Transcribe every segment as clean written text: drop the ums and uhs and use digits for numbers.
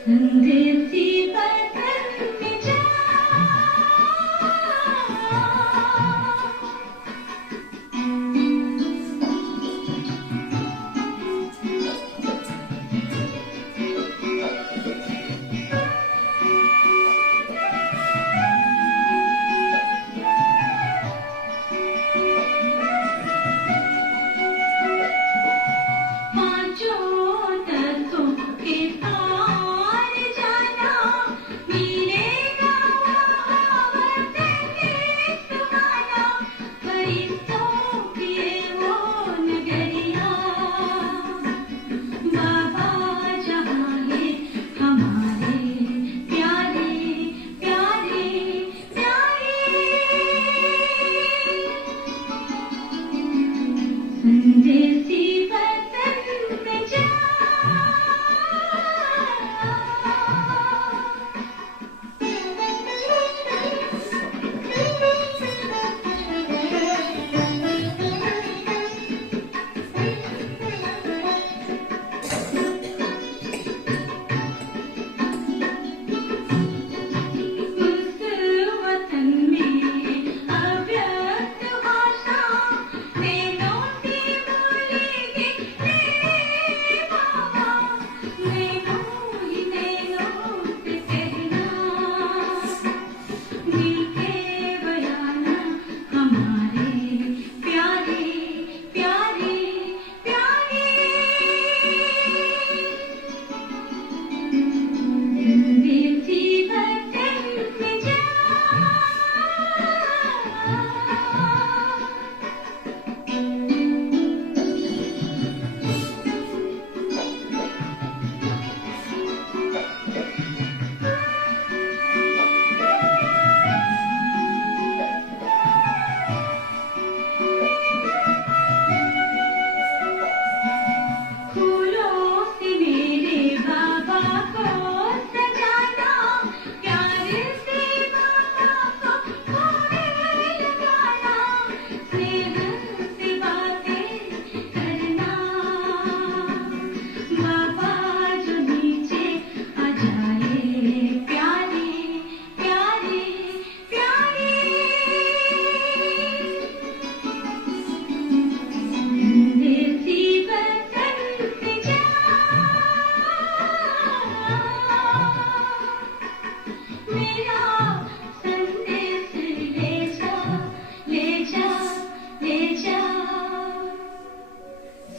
संदेशी बदन में जा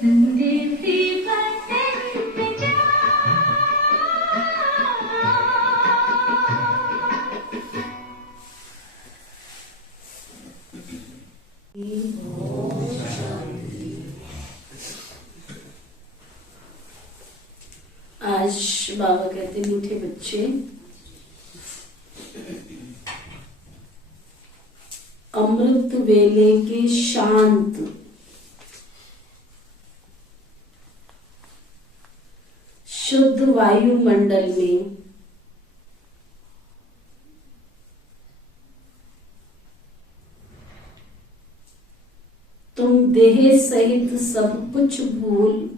संदेशी बदन में जा आज बाबा कहते मीठे बच्चे, अमृत वेले के शांत शुद्ध वायुमंडल में तुम देह सहित सब कुछ भूल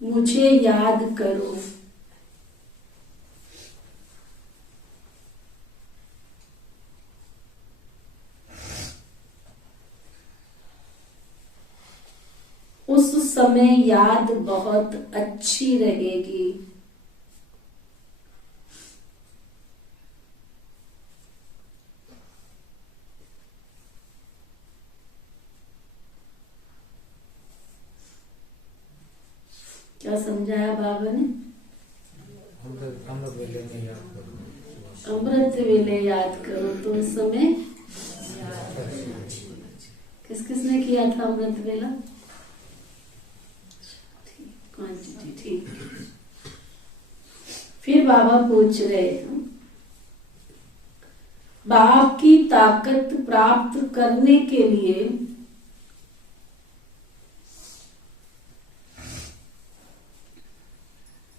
मुझे याद करो। उस समय याद बहुत अच्छी रहेगी। क्या समझाया बाबा ने? अमृत वेले में याद करो। अमृत वेले याद करो। तो उस समय किस किसने किया था अमृत वेला? क्वांटिटी ठीक। फिर बाबा पूछ रहे हैं, बाप की ताकत प्राप्त करने के लिए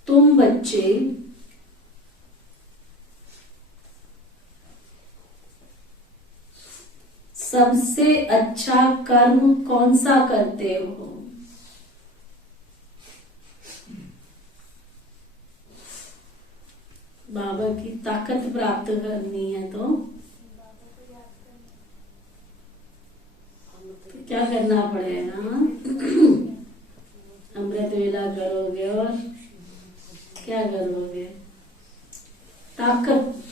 तुम बच्चे सबसे अच्छा कर्म कौन सा करते हो? बाबा की ताकत प्राप्त करनी है तो क्या करना पड़ेगा? अमृत वेला करोगे और क्या करोगे? ताकत,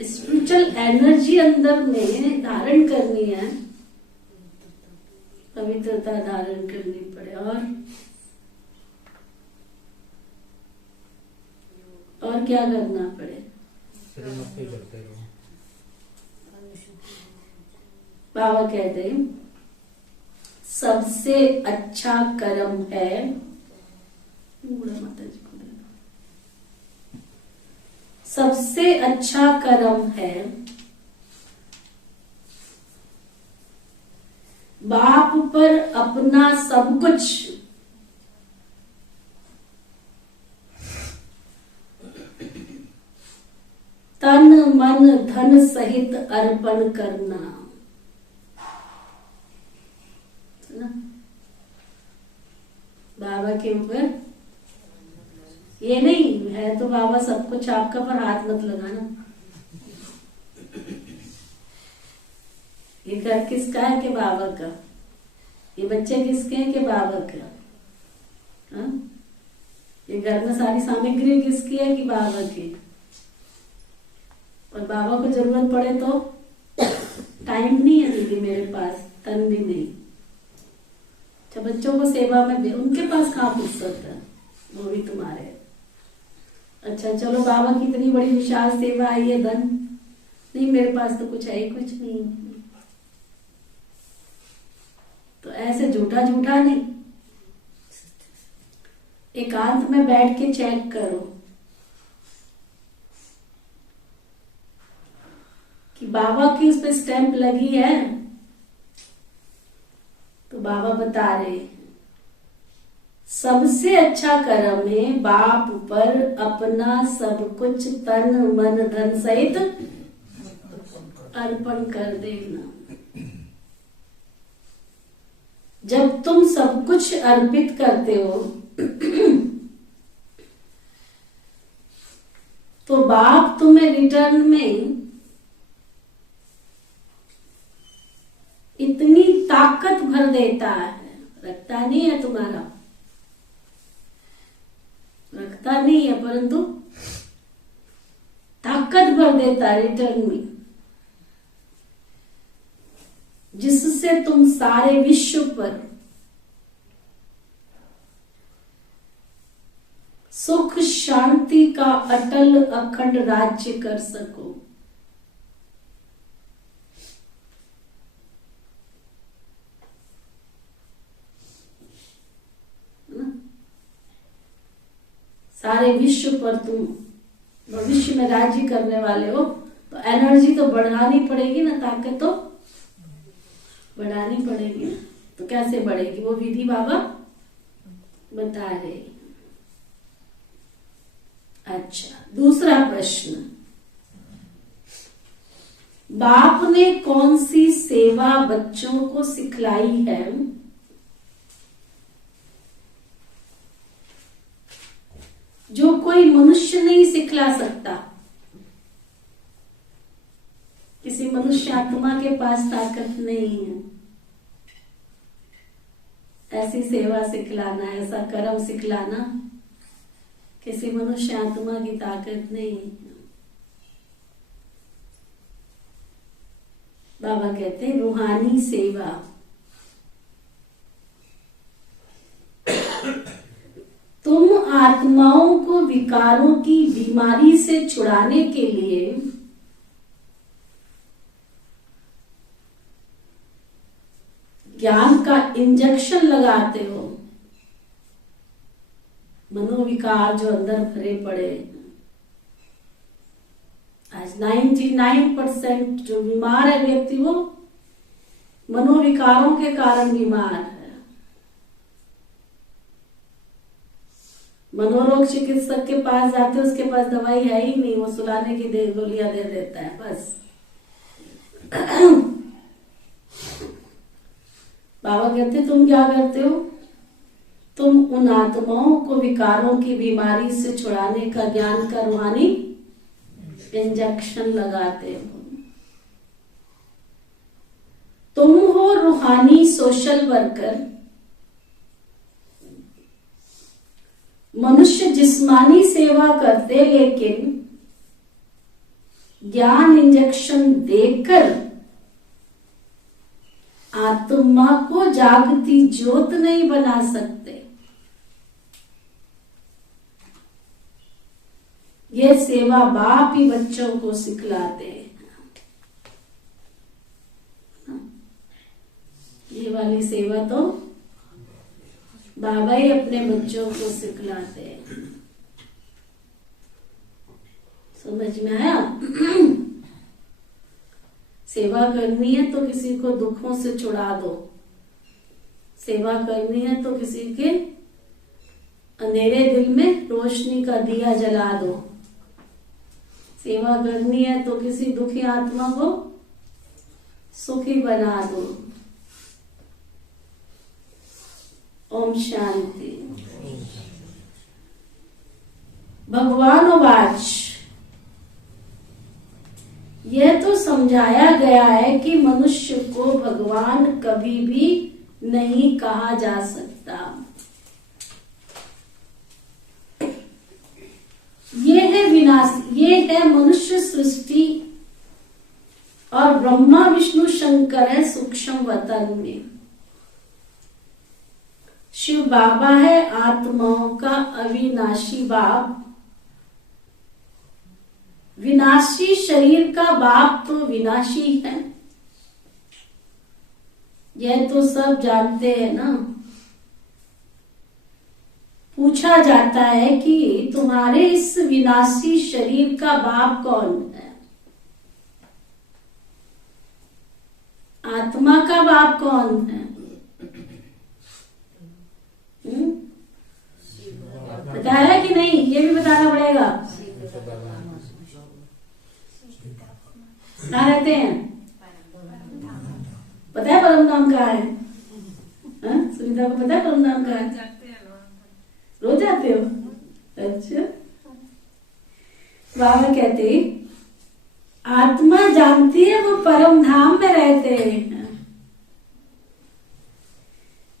स्पिरिचुअल एनर्जी अंदर में धारण करनी है, पवित्रता धारण करनी पड़े। और क्या करना पड़े? श्रीमती करते रहो। बाबा कहते हैं सबसे अच्छा कर्म है, बूढ़ा माता जी को देना, सबसे अच्छा कर्म है बाप पर अपना सब कुछ तन मन धन सहित अर्पण करना। सुना? बाबा के ऊपर ये नहीं है तो बाबा सब कुछ आपका, पर हाथ मत लगाना। ये घर किसका है? कि बाबा का। ये बच्चे किसके हैं? कि बाबा का। हाँ? ये घर में सारी सामग्री किसकी है? कि बाबा की। और बाबा को जरूरत पड़े तो टाइम नहीं है दीदी मेरे पास, तन भी नहीं। अच्छा, बच्चों को सेवा में भी उनके पास कहाँ फुर्सत है, वो भी तुम्हारे। अच्छा चलो, बाबा की इतनी बड़ी विशाल सेवा आई है, धन नहीं मेरे पास तो कुछ है ही कुछ नहीं। तो ऐसे झूठा झूठा नहीं, एकांत में बैठ के चेक करो कि बाबा की उस पर स्टैंप लगी है। तो बाबा बता रहे सबसे अच्छा कर्म है बाप पर अपना सब कुछ तन मन धन सहित अर्पण कर देना। जब तुम सब कुछ अर्पित करते हो तो बाप तुम्हें रिटर्न में इतनी ताकत भर देता है, रखता नहीं है तुम्हारा, रखता नहीं है, परंतु ताकत भर देता है रिटर्न में, जिससे तुम सारे विश्व पर सुख शांति का अटल अखंड राज्य कर सको। सारे विश्व पर तुम भविष्य में राज्य करने वाले हो, तो एनर्जी तो बढ़ानी पड़ेगी ना, ताकत तो बढ़ानी पड़ेगी ना। तो कैसे बढ़ेगी वो विधि बाबा बता रहे। अच्छा, दूसरा प्रश्न, बाप ने कौन सी सेवा बच्चों को सिखलाई है जो कोई मनुष्य नहीं सिखला सकता? किसी मनुष्य आत्मा के पास ताकत नहीं है ऐसी सेवा सिखलाना, ऐसा कर्म सिखलाना, किसी मनुष्य आत्मा की ताकत नहीं है। बाबा कहते हैं रूहानी सेवा। तुम आत्माओं को विकारों की बीमारी से छुड़ाने के लिए ज्ञान का इंजेक्शन लगाते हो। मनोविकार जो अंदर भरे पड़े, आज 99% जो बीमार है व्यक्ति वो मनोविकारों के कारण बीमार है। मनोरोग चिकित्सक के पास जाते, उसके पास दवाई है ही नहीं, वो सुलाने की गोलियां दे देता है बस। बाबा कहते तुम क्या करते हो? तुम उन आत्माओं को विकारों की बीमारी से छुड़ाने का ज्ञान का रूहानी इंजेक्शन लगाते हो। तुम हो रूहानी सोशल वर्कर। मनुष्य जिस्मानी सेवा करते लेकिन ज्ञान इंजेक्शन देकर आत्मा को जागती ज्योत नहीं बना सकते। ये सेवा बाप ही बच्चों को सिखलाते हैं। ये वाली सेवा तो बाबा ही अपने बच्चों को सिखलाते हैं। समझ में आया? सेवा करनी है तो किसी को दुखों से छुड़ा दो। सेवा करनी है तो किसी के अंधेरे दिल में रोशनी का दिया जला दो। सेवा करनी है तो किसी दुखी आत्मा को सुखी बना दो। ओम शांति। भगवान वाच, यह तो समझाया गया है कि मनुष्य को भगवान कभी भी नहीं कहा जा सकता। ये है विनाश, ये है मनुष्य सृष्टि और ब्रह्मा विष्णु शंकर है सूक्ष्म वतन में। शिव बाबा है आत्माओं का अविनाशी बाप। विनाशी शरीर का बाप तो विनाशी है, यह तो सब जानते हैं ना। पूछा जाता है कि तुम्हारे इस विनाशी शरीर का बाप कौन है? आत्मा का बाप कौन है? बताया कि नहीं? ये भी बताना पड़ेगा। कहाँ रहते हैं? पता है परम नाम कहाँ है? सुनीता को पता है परम नाम कहाँ है? रोज जाते हो? अच्छा। बाबा कहते आत्मा जानती है वो परम धाम में रहते हैं।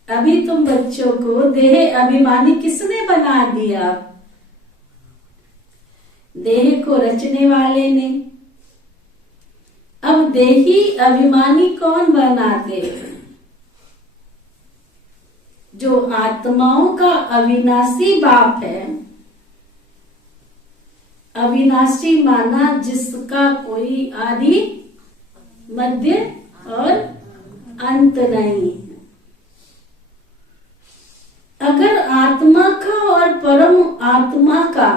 अभी तुम बच्चों को देह अभिमानी किसने बना दिया? देह को रचने वाले ने। अब देही अभिमानी कौन बनाते हैं? जो आत्माओं का अविनाशी बाप है। अविनाशी माना जिसका कोई आदि मध्य और अंत नहीं। अगर आत्मा का और परम आत्मा का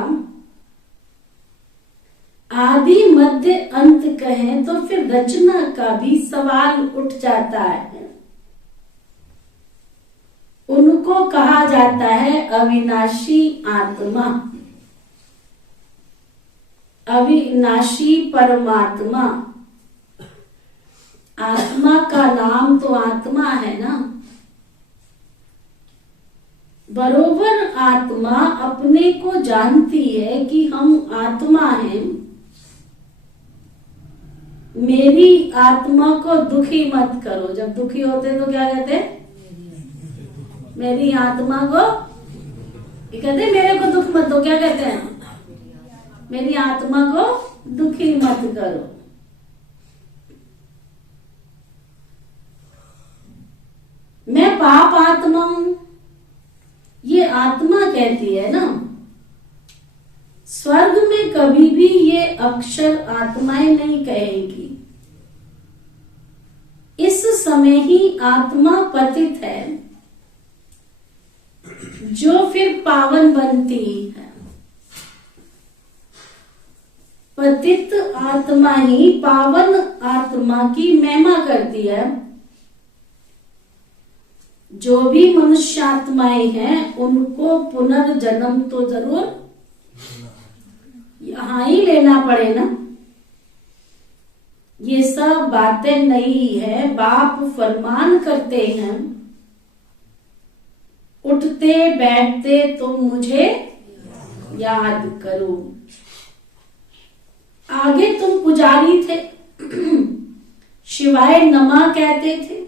आदि मध्य अंत कहें तो फिर रचना का भी सवाल उठ जाता है। उनको कहा जाता है अविनाशी आत्मा, अविनाशी परमात्मा। आत्मा का नाम तो आत्मा है ना। बरोबर आत्मा अपने को जानती है कि हम आत्मा हैं। मेरी आत्मा को दुखी मत करो। जब दुखी होते तो क्या कहते? मेरी आत्मा को, ये कहते मेरे को दुख मत दो। क्या कहते हैं? मेरी आत्मा को दुखी मत करो। मैं पाप आत्मा हूं, ये आत्मा कहती है ना। स्वर्ग में कभी भी ये अक्षर आत्माएं नहीं कहेगी। इस समय ही आत्मा पतित है जो फिर पावन बनती है। पतित आत्मा ही पावन आत्मा की महिमा करती है। जो भी मनुष्य आत्माएं हैं उनको पुनर्जन्म तो जरूर यहां ही लेना पड़े ना। ये सब बातें नहीं है। बाप फरमान करते हैं, उठते बैठते तुम मुझे याद करो। आगे तुम पुजारी थे, शिवाय नमा कहते थे।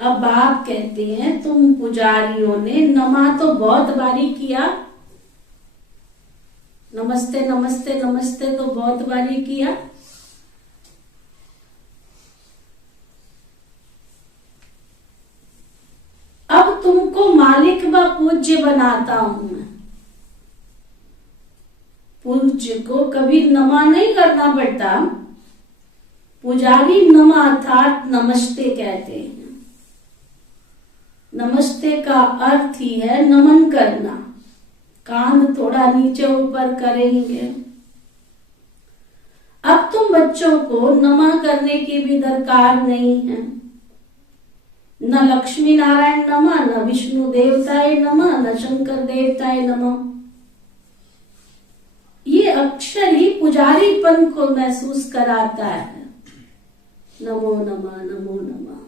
अब बाप कहते हैं तुम पुजारियों ने नमा तो बहुत बारी किया, नमस्ते नमस्ते नमस्ते तो बहुत बारी किया। अब तुमको मालिक व पूज्य बनाता हूं मैं। पूज्य को कभी नमा नहीं करना पड़ता। पुजारी नमा अर्थात नमस्ते कहते हैं। नमस्ते का अर्थ ही है नमन करना। कान थोड़ा नीचे ऊपर करेंगे। अब तुम बच्चों को नमा करने की भी दरकार नहीं है। न लक्ष्मी नारायण नमा, न विष्णु देवताए नमा, न शंकर देवताए नमा। ये अक्षर ही पुजारीपन को महसूस कराता है। नमो नमः नमो नमः।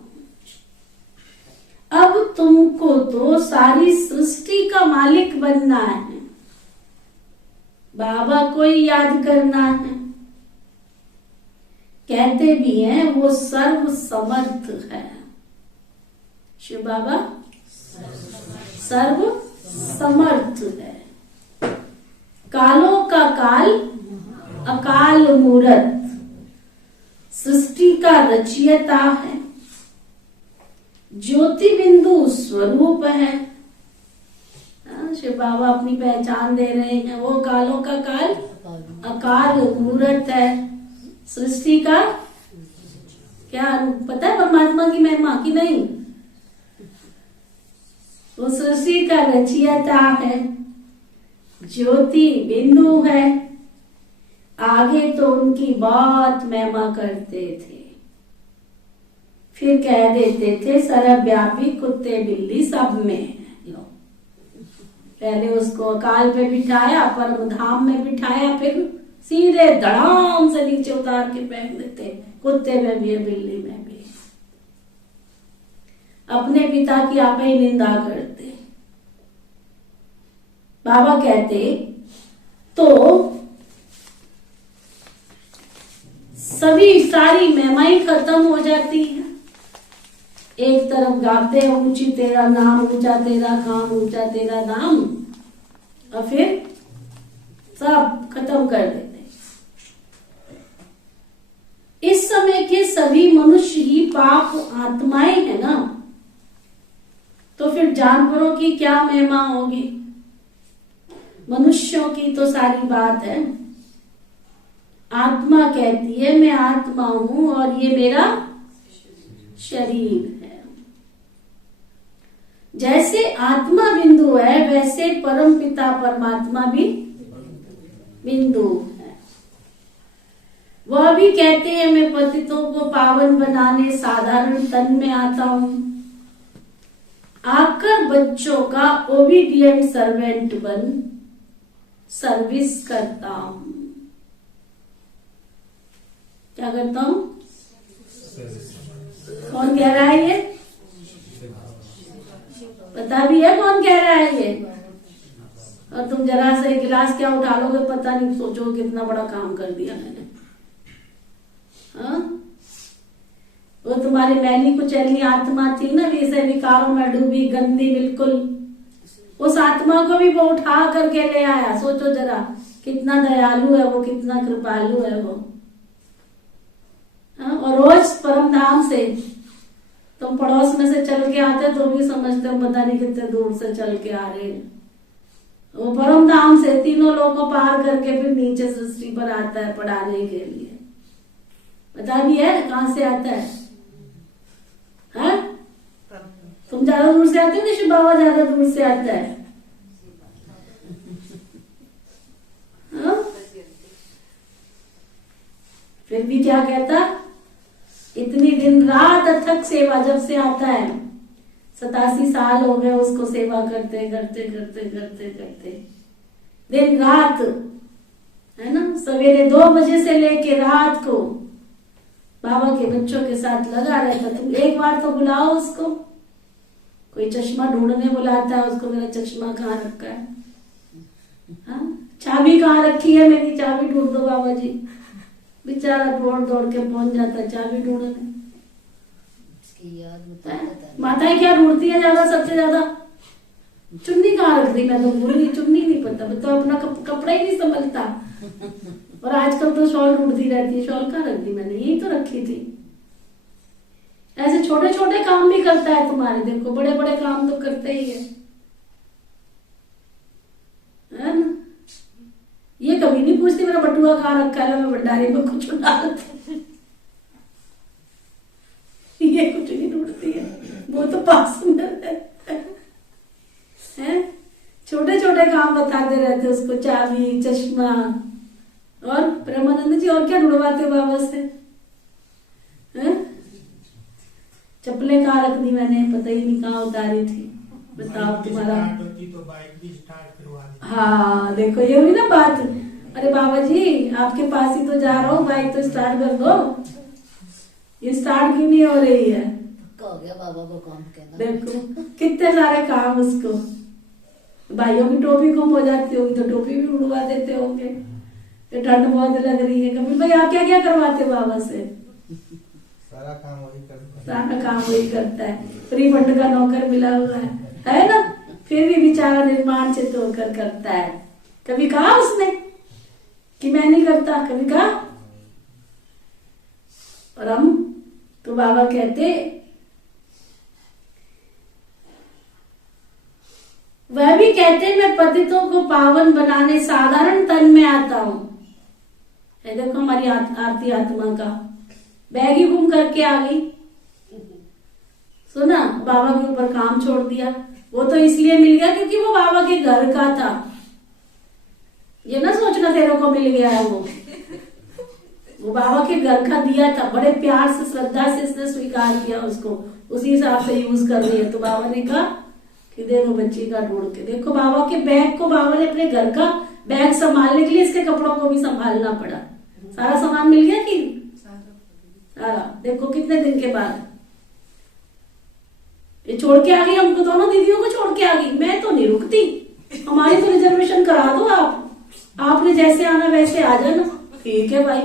अब तुमको तो सारी सृष्टि का मालिक बनना है। बाबा को ही याद करना है। कहते भी हैं वो सर्व समर्थ है। शिव बाबा सर्व समर्थ है। कालों का काल, अकाल मूरत, सृष्टि का रचयिता है। ज्योति बिंदु स्वरूप है। शिव बाबा अपनी पहचान दे रहे हैं। वो कालों का काल, अकाल मूरत है। सृष्टि का क्या पता है परमात्मा की महिमा की नहीं? वो सृष्टि का रचयिता है, ज्योति बिंदु है। आगे तो उनकी बहुत महिमा करते थे। फिर कह देते थे सर्वव्यापी कुत्ते बिल्ली सब में है। पहले उसको अकाल पे बिठाया, परम धाम में बिठाया, फिर सीधे धड़ाम से नीचे उतार के फेंक देते। कुत्ते में भी है, बिल्ली में भी। अपने पिता की आप ही निंदा करते। बाबा कहते तो सभी सारी महिमाएं खत्म हो जाती है। एक तरफ गाते हैं ऊंची तेरा नाम, ऊंचा तेरा काम, ऊंचा तेरा नाम, और फिर सब खत्म कर देते। इस समय के सभी मनुष्य ही पाप आत्माएं हैं ना, तो फिर जानवरों की क्या महिमा होगी? मनुष्यों की तो सारी बात है। आत्मा कहती है मैं आत्मा हूं और ये मेरा शरीर है। जैसे आत्मा बिंदु है, वैसे परम पिता परमात्मा भी बिंदु है। वह भी कहते हैं मैं पतितों को पावन बनाने साधारण तन में आता हूं, आकर बच्चों का ओबीडियंट सर्वेंट बन सर्विस करता हूं। क्या करता हूं? कौन कह रहा है ये? पता भी है कौन कह रहा है ये? और तुम जरा से गिलास क्या उठा लोगे, पता नहीं, सोचो कितना बड़ा काम कर दिया मैंने। हाँ? वो तुम्हारी मैली कुचैली आत्मा थी ना, विषय विकारों में डूबी गंदी बिल्कुल, उस आत्मा को भी वो उठा करके ले आया। सोचो जरा कितना दयालु है वो, कितना कृपालु है वो। हाँ? और रोज परम धाम से तुम पड़ोस में से चल के आते तो भी समझते हो पता नहीं कितने दूर से चल के आ रहे हैं। वो परम धाम से तीनों लोगों पार करके फिर नीचे सृष्टि पर आता है पढ़ाने के लिए। पता भी है कहां से आता है? हाँ? तुम ज्यादा दूर से आते हो ना, शिव बाबा ज्यादा दूर से आता है। हाँ? फिर भी क्या कहता, इतनी दिन रात अथक सेवा जब से आता है, 87 साल हो गए उसको सेवा करते करते करते करते करते, दिन रात, है ना, सवेरे 2 बजे से लेके रात को बाबा के बच्चों के साथ लगा रहता। तुम एक बार तो बुलाओ उसको। कोई चश्मा ढूंढने बुलाता है उसको, मेरा चश्मा कहाँ रखा है, हाँ? चाबी कहाँ रखी है मेरी, चाबी ढूंढ दो बाबा जी। बेचारा दौड़ दौड़ के पहुंच जाता है चाबी ढूंढने। उसकी याद बताता था। माताएं क्या ढूंढती है ज्यादा, सबसे ज्यादा? चुन्नी कहाँ रख दी, मैं तो भूल गई, चुन्नी नहीं पता, मैं तो अपना कपड़ा ही नहीं संभलता। और आजकल तो शॉल ढूंढती रहती है, शॉल कहाँ रख दी मैंने, यही तो रखी थी। ऐसे छोटे छोटे काम भी करता है तुम्हारे, देखो बड़े बड़े काम तो करते ही है ना? ये कभी नहीं पूछती मेरा बटुआ कहाँ रखा है, मैं भंडारी में कुछ डालती। ये कुछ नहीं ढूंढती है, वो तो पास में है। छोटे छोटे काम बताते रहते उसको, चाबी, चश्मा। और प्रेमानंद जी और क्या ढूंढवाते बाबा से, हैं? चप्पलें कहाँ रख दी मैंने, पता ही नहीं कहाँ उतारी थी। बताओ तुम्हारा। तो बाइक भी स्टार्ट करवा दी। हाँ देखो ये हुई ना बात। अरे बाबा जी आपके पास ही तो जा रहा हूँ, बाइक तो स्टार्ट कर दो। ये स्टार्ट क्यों नहीं हो रही है? पक्का हो गया बाबा को काम कहना। देखो कितने सारे काम उसको। भाइयों की टोपी गुम हो जाती होगी तो टोपी भी उड़वा देते होंगे। ये ठंड बहुत लग रही है, कभी भाई आप क्या क्या करवाते बाबा से? सारा काम वही करता है। सारा काम वही करता है, फ्री फंड का नौकर मिला हुआ है ना? फिर भी बेचारा निर्माण चित्त होकर करता है। कभी कहा उसने कि मैं नहीं करता, कभी कहा? और हम तो बाबा कहते वह भी कहते मैं पतितों को पावन बनाने साधारण तन में आता हूं। ये देखो हमारी आरती आत्मा का बैग ही गुम करके आ गई। सुना, बाबा के ऊपर काम छोड़ दिया। वो तो इसलिए मिल गया क्योंकि वो बाबा के घर का था। ये ना सोचना तेरे को मिल गया है, वो बाबा के घर का दिया था। बड़े प्यार से श्रद्धा से इसने स्वीकार किया उसको, उसी हिसाब से यूज कर लिया। तो बाबा ने कहा कि दे दो बच्ची का ढूंढ के। देखो बाबा के बैग को बाबा ने अपने घर का बैग संभालने के लिए इसके कपड़ों को भी संभालना पड़ा। सारा सामान मिल गया कि सारा? देखो कितने दिन के बाद ये छोड़ के आ गई हमको, दोनों दीदियों को छोड़ के आ गई। मैं तो नहीं रुकती, हमारी तो रिजर्वेशन करा दो आपने जैसे आना वैसे आ जाना। ठीक है भाई,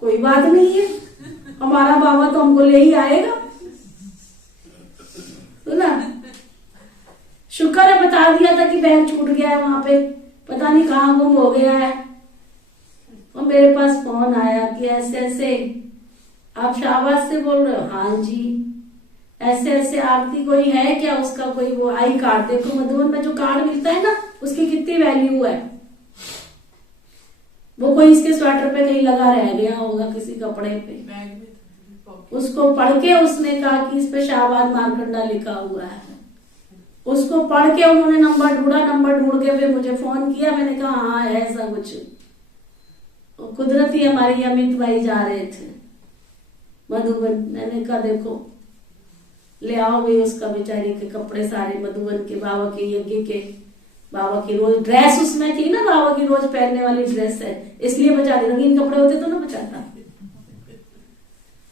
कोई बात नहीं है, हमारा बाबा तो हमको ले ही आएगा। सुना, शुक्र है बता दिया था कि बैग छूट गया है वहां पे, पता नहीं कहाँ गुम हो गया है। और मेरे पास फोन आया कि ऐसे ऐसे आप शाहबाज से बोल रहे हो? हाँ जी। ऐसे ऐसे आरती कोई है क्या, उसका कोई वो आई कार्ड, देखो मधुबन में जो कार्ड मिलता है ना उसकी कितनी वैल्यू है। वो कोई इसके स्वेटर पे कहीं लगा रह गया होगा किसी कपड़े पे। उसको पढ़ के उसने कहा कि इस पे शाहबाज मारकंडा लिखा हुआ है। उसको पढ़ के उन्होंने नंबर ढूंढा, नंबर ढूंढ के फिर मुझे फोन किया। मैंने कहा हाँ है ऐसा कुछ। कुदरती हमारी अमित भाई जा रहे थे मधुबन। मैंने कहा देखो ले आओ भाई उसका बेचारी के कपड़े सारे मधुबन के, बाबा के यज्ञ के, बाबा की रोज ड्रेस उसमें थी ना, बाबा की रोज पहनने वाली ड्रेस है इसलिए बचा दी। रंगीन कपड़े होते तो ना बचाता।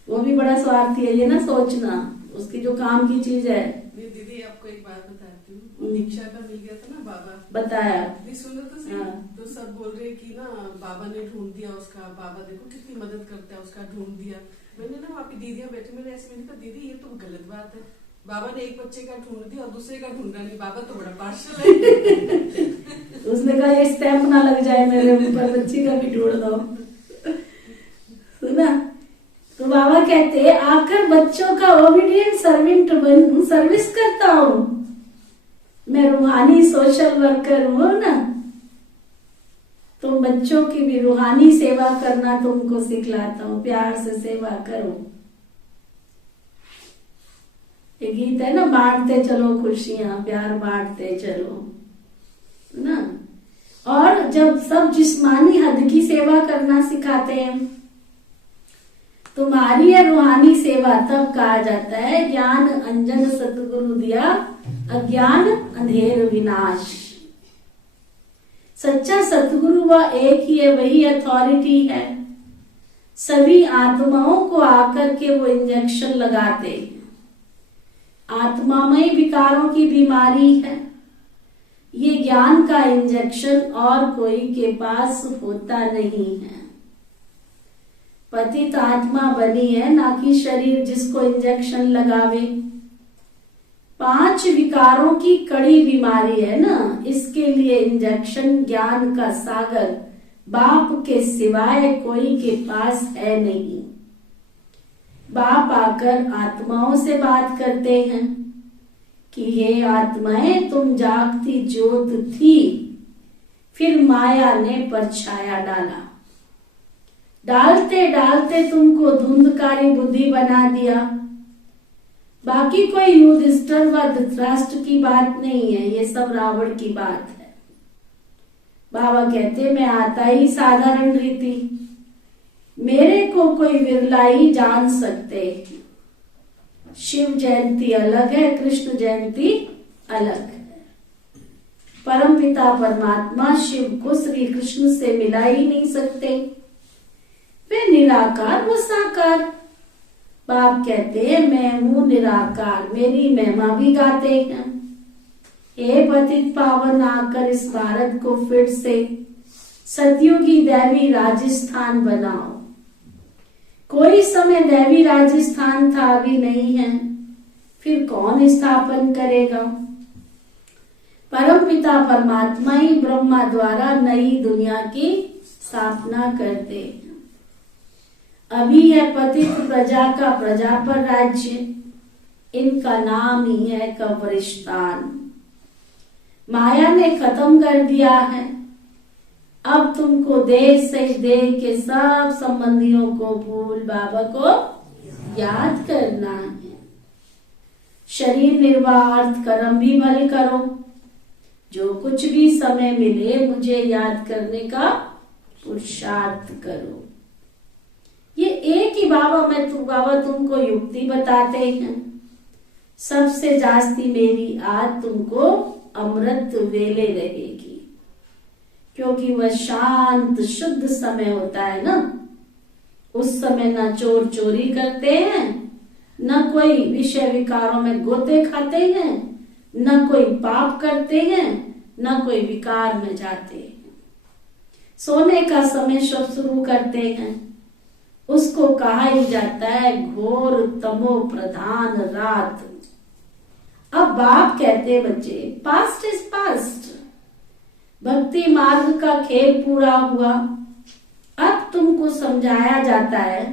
वो भी बड़ा स्वार्थी है, ये ना सोचना उसकी जो काम की चीज है। दीदी आपको एक बात बताती हूँ, दीक्षा का मिल गया था ना बाबा, बताया नहीं सुनो तो सही। हाँ। तो सब बोल रहे कि ना बाबा ने ढूंढ दिया उसका, बाबा देखो कितनी मदद करता है, उसका ढूंढ दिया। मैंने ना वहाँ पे दीदियां बैठी, मैंने ऐसे मैंने कहा दीदी ये तो गलत बात है, बाबा ने एक बच्चे का ढूंढ दिया और दूसरे का ढूंढा नहीं, बाबा तो बड़ा पार्शल है। उसने कहा ये स्टैंप ना लग जाए मेरे ऊपर, बच्ची का भी ढूंढ दो। सुना, तो बाबा कहते आकर बच्चों का ओबीडियंट सर्वेंट बन सर्विस करता हूं, मैं रूहानी सोशल वर्कर हूं ना, तुम बच्चों की भी रूहानी सेवा करना तुमको सिखलाता हूं, प्यार से सेवा करो। ये गीत है ना, बांटते चलो खुशियां, प्यार बांटते चलो ना। और जब सब जिस्मानी हद की सेवा करना सिखाते हैं, तुम्हारी है रूहानी सेवा, तब कहा जाता है ज्ञान अंजन सतगुरु दिया, अज्ञान अंधेर विनाश। सच्चा सतगुरु वह एक ही है, वही अथॉरिटी है सभी आत्माओं को आकर के वो इंजेक्शन लगाते हैं। आत्मामय विकारों की बीमारी है। ये ज्ञान का इंजेक्शन और कोई के पास होता नहीं है। पतित आत्मा बनी है, ना कि शरीर जिसको इंजेक्शन लगावे। 5 विकारों की कड़ी बीमारी है ना, इसके लिए इंजेक्शन ज्ञान का सागर बाप के सिवाय कोई के पास है नहीं। बाप आकर आत्माओं से बात करते हैं कि हे आत्माएं, तुम जागती ज्योत थी, फिर माया ने परछाया डाला। डालते डालते तुमको धुंधकारी बुद्धि बना दिया। बाकी कोई युधिष्ठिर व धृतराष्ट्र की बात नहीं है, ये सब रावण की बात है। बाबा कहते मैं आता ही साधारण रीति, मेरे को कोई विरला ही जान सकते। शिव जयंती अलग है, कृष्ण जयंती अलग है। परमपिता परमात्मा शिव को श्री कृष्ण से मिला ही नहीं सकते। वे निराकार, वो साकार। बाप कहते हैं मैं हूं निराकार, मेरी महिमा भी गाते हैं। हे पतित पावन, आकर इस भारत को फिर से सतयुगी दैवी राजस्थान बनाओ। कोई समय दैवी राजस्थान था, अभी नहीं है, फिर कौन स्थापन करेगा? परमपिता परमात्मा ही ब्रह्मा द्वारा नई दुनिया की स्थापना करते हैं। अभी है पतित प्रजा का प्रजा पर राज्य, इनका नाम ही है कब्रिस्तान। माया ने खत्म कर दिया है। अब तुमको देश से देह के सब संबंधियों को भूल बाबा को याद करना है। शरीर निर्वाह अर्थ कर्म भी भले करो। जो कुछ भी समय मिले मुझे याद करने का पुरुषार्थ करो। ये एक ही बाबा तुमको युक्ति बताते हैं। सबसे जास्ती मेरी आज तुमको अमृत वेले रहेगी, क्योंकि वह शांत शुद्ध समय होता है ना। उस समय ना चोर चोरी करते हैं, न कोई विषय विकारों में गोते खाते हैं, न कोई पाप करते हैं, न कोई विकार में जाते हैं। सोने का समय शुरू करते हैं, उसको कहा ही जाता है घोर तमो प्रधान रात। अब बाप कहते हैं बच्चे, पास्ट इज पास्ट। भक्ति मार्ग का खेल पूरा हुआ। अब तुमको समझाया जाता है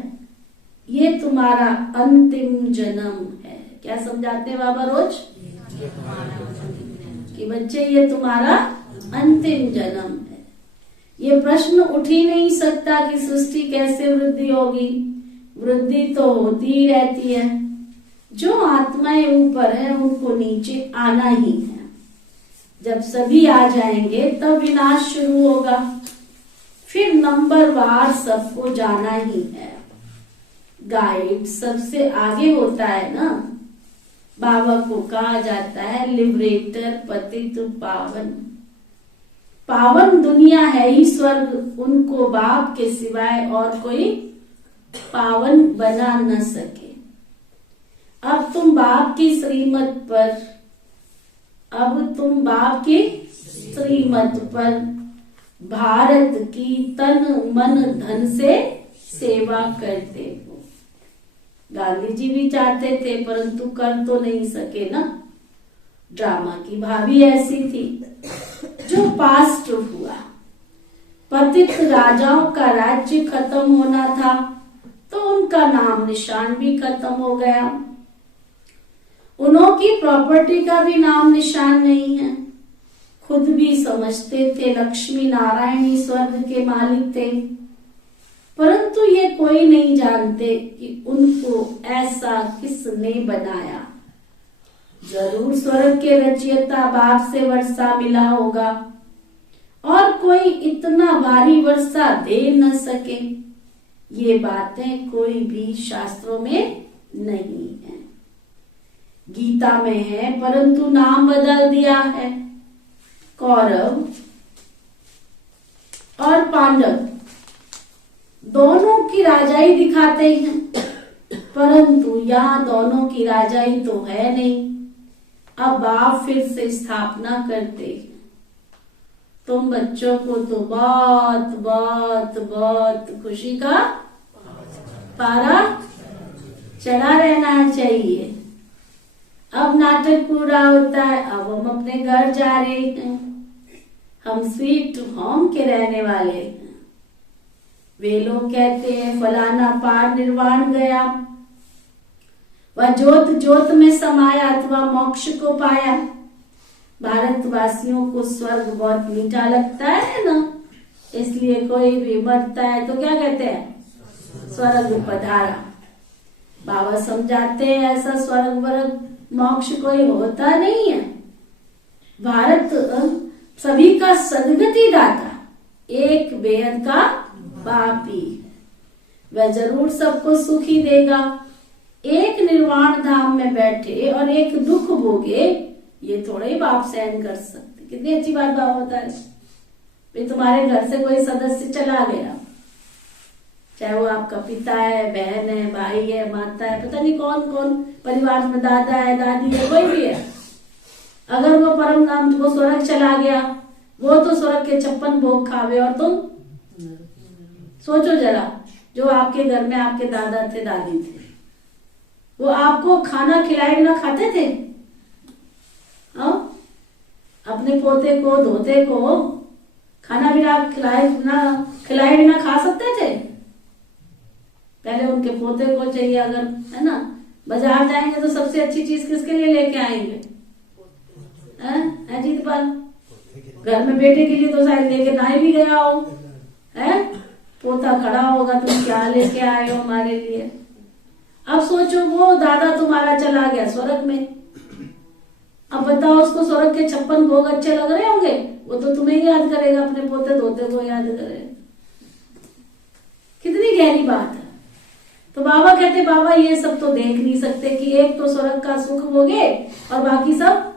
ये तुम्हारा अंतिम जन्म है। क्या समझाते हैं बाबा रोज? कि बच्चे ये तुम्हारा अंतिम जन्म है। ये प्रश्न उठ ही नहीं सकता कि सृष्टि कैसे वृद्धि होगी। वृद्धि तो होती ही रहती है। जो आत्माएं ऊपर है उनको नीचे आना ही है। जब सभी आ जाएंगे तब विनाश शुरू होगा। फिर नंबर वार सबको जाना ही है। गाइड सबसे आगे होता है ना। बाबा को कहा जाता है लिबरेटर, पतित पावन। पावन दुनिया है ही स्वर्ग। उनको बाप के सिवाय और कोई पावन बना न सके। अब तुम बाप की श्रीमत पर भारत की तन मन धन से सेवा करते हो। गांधी जी भी चाहते थे परंतु कर तो नहीं सके ना। ड्रामा की भाभी ऐसी थी। जो पास्ट हुआ, पतित राजाओं का राज्य खत्म होना था तो उनका नाम निशान भी खत्म हो गया। उन्हों की प्रॉपर्टी का भी नाम निशान नहीं है। खुद भी समझते थे लक्ष्मी नारायण ही स्वर्ग के मालिक थे, परंतु ये कोई नहीं जानते कि उनको ऐसा किसने बनाया। जरूर स्वर्ग के रचयिता बाप से वर्षा मिला होगा और कोई इतना भारी वर्षा दे न सके। ये बातें कोई भी शास्त्रों में नहीं है। गीता में है परंतु नाम बदल दिया है। कौरव और पांडव दोनों की राजाई दिखाते हैं, परंतु यहाँ दोनों की राजाई तो है नहीं। अब बाप फिर से स्थापना करते हैं, तुम बच्चों को तो बहुत बहुत बहुत खुशी का पारा चढ़ा रहना चाहिए। अब नाटक पूरा होता है, अब हम अपने घर जा रहे हैं। हम स्वीट होम के रहने वाले हैं। वे लोग कहते हैं फलाना पार निर्वाण गया, वह ज्योत ज्योत में समाया अथवा मोक्ष को पाया। भारतवासियों को स्वर्ग बहुत मीठा लगता है ना, इसलिए कोई भी मरता है तो क्या कहते हैं, स्वर्ग पधारा। बाबा समझाते हैं ऐसा स्वर्ग वर्ग मोक्ष कोई होता नहीं है। भारत सभी का सदगति दाता, एक बेहद का पापी, वह जरूर सबको सुखी देगा। एक निर्वाण धाम में बैठे और एक दुख भोगे, ये थोड़ा ही बाप सहन कर सकते। कितनी अच्छी बात बाबा बता रहे। भाई तुम्हारे घर से कोई सदस्य चला गया, चाहे वो आपका पिता है, बहन है, भाई है, माता है, पता नहीं कौन कौन परिवार में, दादा है, दादी है, कोई भी है। अगर वो परम धाम वो स्वर्ग चला गया, वो तो स्वर्ग के 56 भोग खावे और तुम सोचो जरा, जो आपके घर में आपके दादा थे, दादी थे, वो आपको खाना खिलाए बिना खाते थे? अपने पोते को, धोते को खाना बिना खिलाए बिना खा सकते थे? पहले उनके पोते को चाहिए, अगर है ना, बाजार जाएंगे तो सबसे अच्छी चीज किसके लिए लेके आएंगे? जीतपाल, घर में बेटे के लिए तो शायद लेके ना ही भी गया हो, है? पोता खड़ा होगा, तुम क्या लेके आए हो हमारे लिए? अब सोचो वो दादा तुम्हारा चला गया स्वर्ग में, अब बताओ उसको स्वर्ग के 56 भोग अच्छे लग रहे होंगे? वो तो तुम्हें ही याद करेगा, अपने पोते धोते को याद करेगा। कितनी गहरी बात है। तो बाबा कहते, बाबा ये सब तो देख नहीं सकते कि एक तो स्वर्ग का सुख भोगे और बाकी सब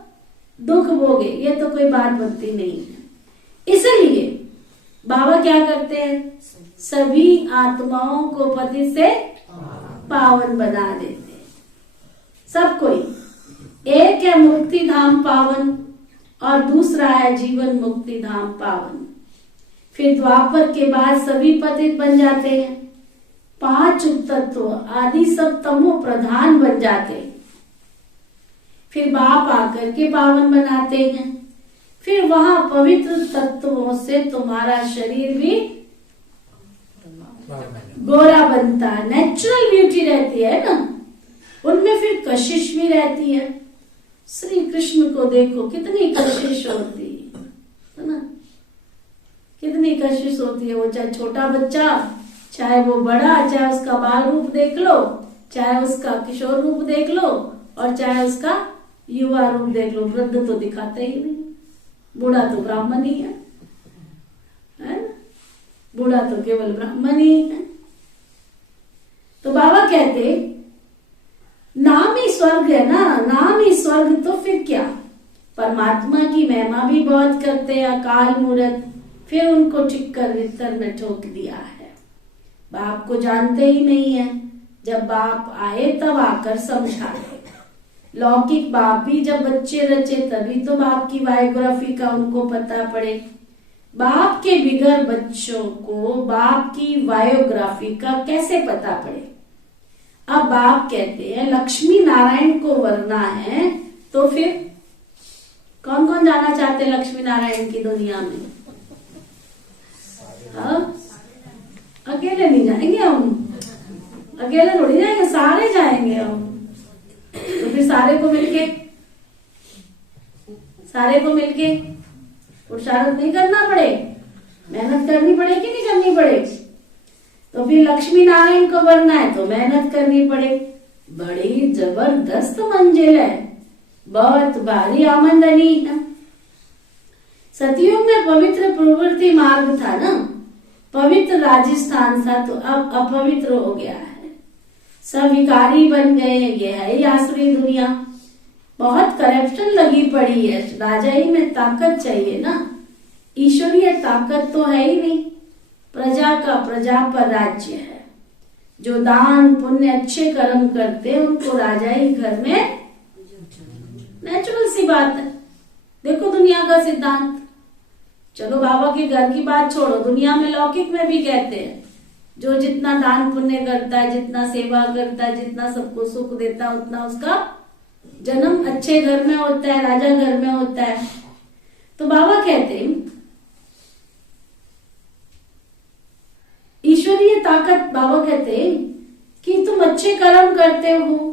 दुख भोगे, ये तो कोई बात बनती नहीं है। इसलिए बाबा क्या करते हैं, सभी आत्माओं को पति से पावन बना देते हैं। सब कोई, एक है मुक्ति धाम पावन और दूसरा है जीवन मुक्ति धाम पावन। फिर द्वापर के बाद सभी पतित बन जाते हैं। 5 तत्व आदि सब तमो प्रधान बन जाते हैं। फिर बाप आकर के पावन बनाते हैं। फिर वहां पवित्र तत्वों से तुम्हारा शरीर भी गोरा बनता है। नेचुरल ब्यूटी रहती है ना, उनमें फिर कशिश भी रहती है। श्री कृष्ण को देखो, कितनी कशिश होती है ना, कितनी कशिश होती है। वो चाहे छोटा बच्चा, चाहे वो बड़ा, चाहे उसका बाल रूप देख लो, चाहे उसका किशोर रूप देख लो, और चाहे उसका युवा रूप देख लो, वृद्ध तो दिखाते ही नहीं। बूढ़ा तो ब्राह्मण ही है ना? बूढ़ा तो केवल ब्राह्मण ही है। तो बाबा कहते नाम ही स्वर्ग है ना, नाम ही स्वर्ग, तो फिर क्या? परमात्मा की महिमा भी बहुत करते हैं अकाल मूर्त, फिर उनको टिक्कर वित्तर में ठोक दिया है। बाप को जानते ही नहीं है, जब बाप आए तब आकर समझाए। लौकिक बाप भी जब बच्चे रचे तभी तो बाप की बायोग्राफी का उनको पता पड़े। बाप के बिगड़ बच्चों को बाप की बायोग्राफी का कैसे पता पड़े? अब बाप कहते हैं लक्ष्मी नारायण को वरना है, तो फिर कौन कौन जाना चाहते हैं लक्ष्मी नारायण की दुनिया में? अकेले नहीं जाएंगे हम, अकेले थोड़ी जाएंगे, सारे जाएंगे हम। तो फिर सारे को मिलके पुरुषार्थ नहीं करना पड़े, मेहनत करनी पड़ेगी, नहीं करनी पड़ेगी? तो फिर लक्ष्मी नारायण को बनना है तो मेहनत करनी पड़े। बड़ी जबरदस्त मंजिल है, बहुत भारी आमदनी है। सतयुग में पवित्र प्रवृत्ति मार्ग था ना, पवित्र राजस्थान था, तो अब अपवित्र हो गया है। सब विकारी बन गए। ये है आसुरी दुनिया, बहुत करप्शन लगी पड़ी है। राजाई में ताकत चाहिए ना, ईश्वरीय ताकत तो है ही नहीं। प्रजा का प्रजा पर राज्य है। जो दान पुण्य अच्छे कर्म करते हैं उनको राजा ही घर में, नेचुरल सी बात है। देखो दुनिया का सिद्धांत, चलो बाबा के घर की बात छोड़ो, दुनिया में लौकिक में भी कहते हैं जो जितना दान पुण्य करता है, जितना सेवा करता है, जितना सबको सुख देता है, उतना उसका जन्म अच्छे घर में होता है, राजा घर में होता है। तो बाबा कहते हैं ईश्वरीय ताकत, बाबा कहते हैं कि तुम अच्छे कर्म करते हो,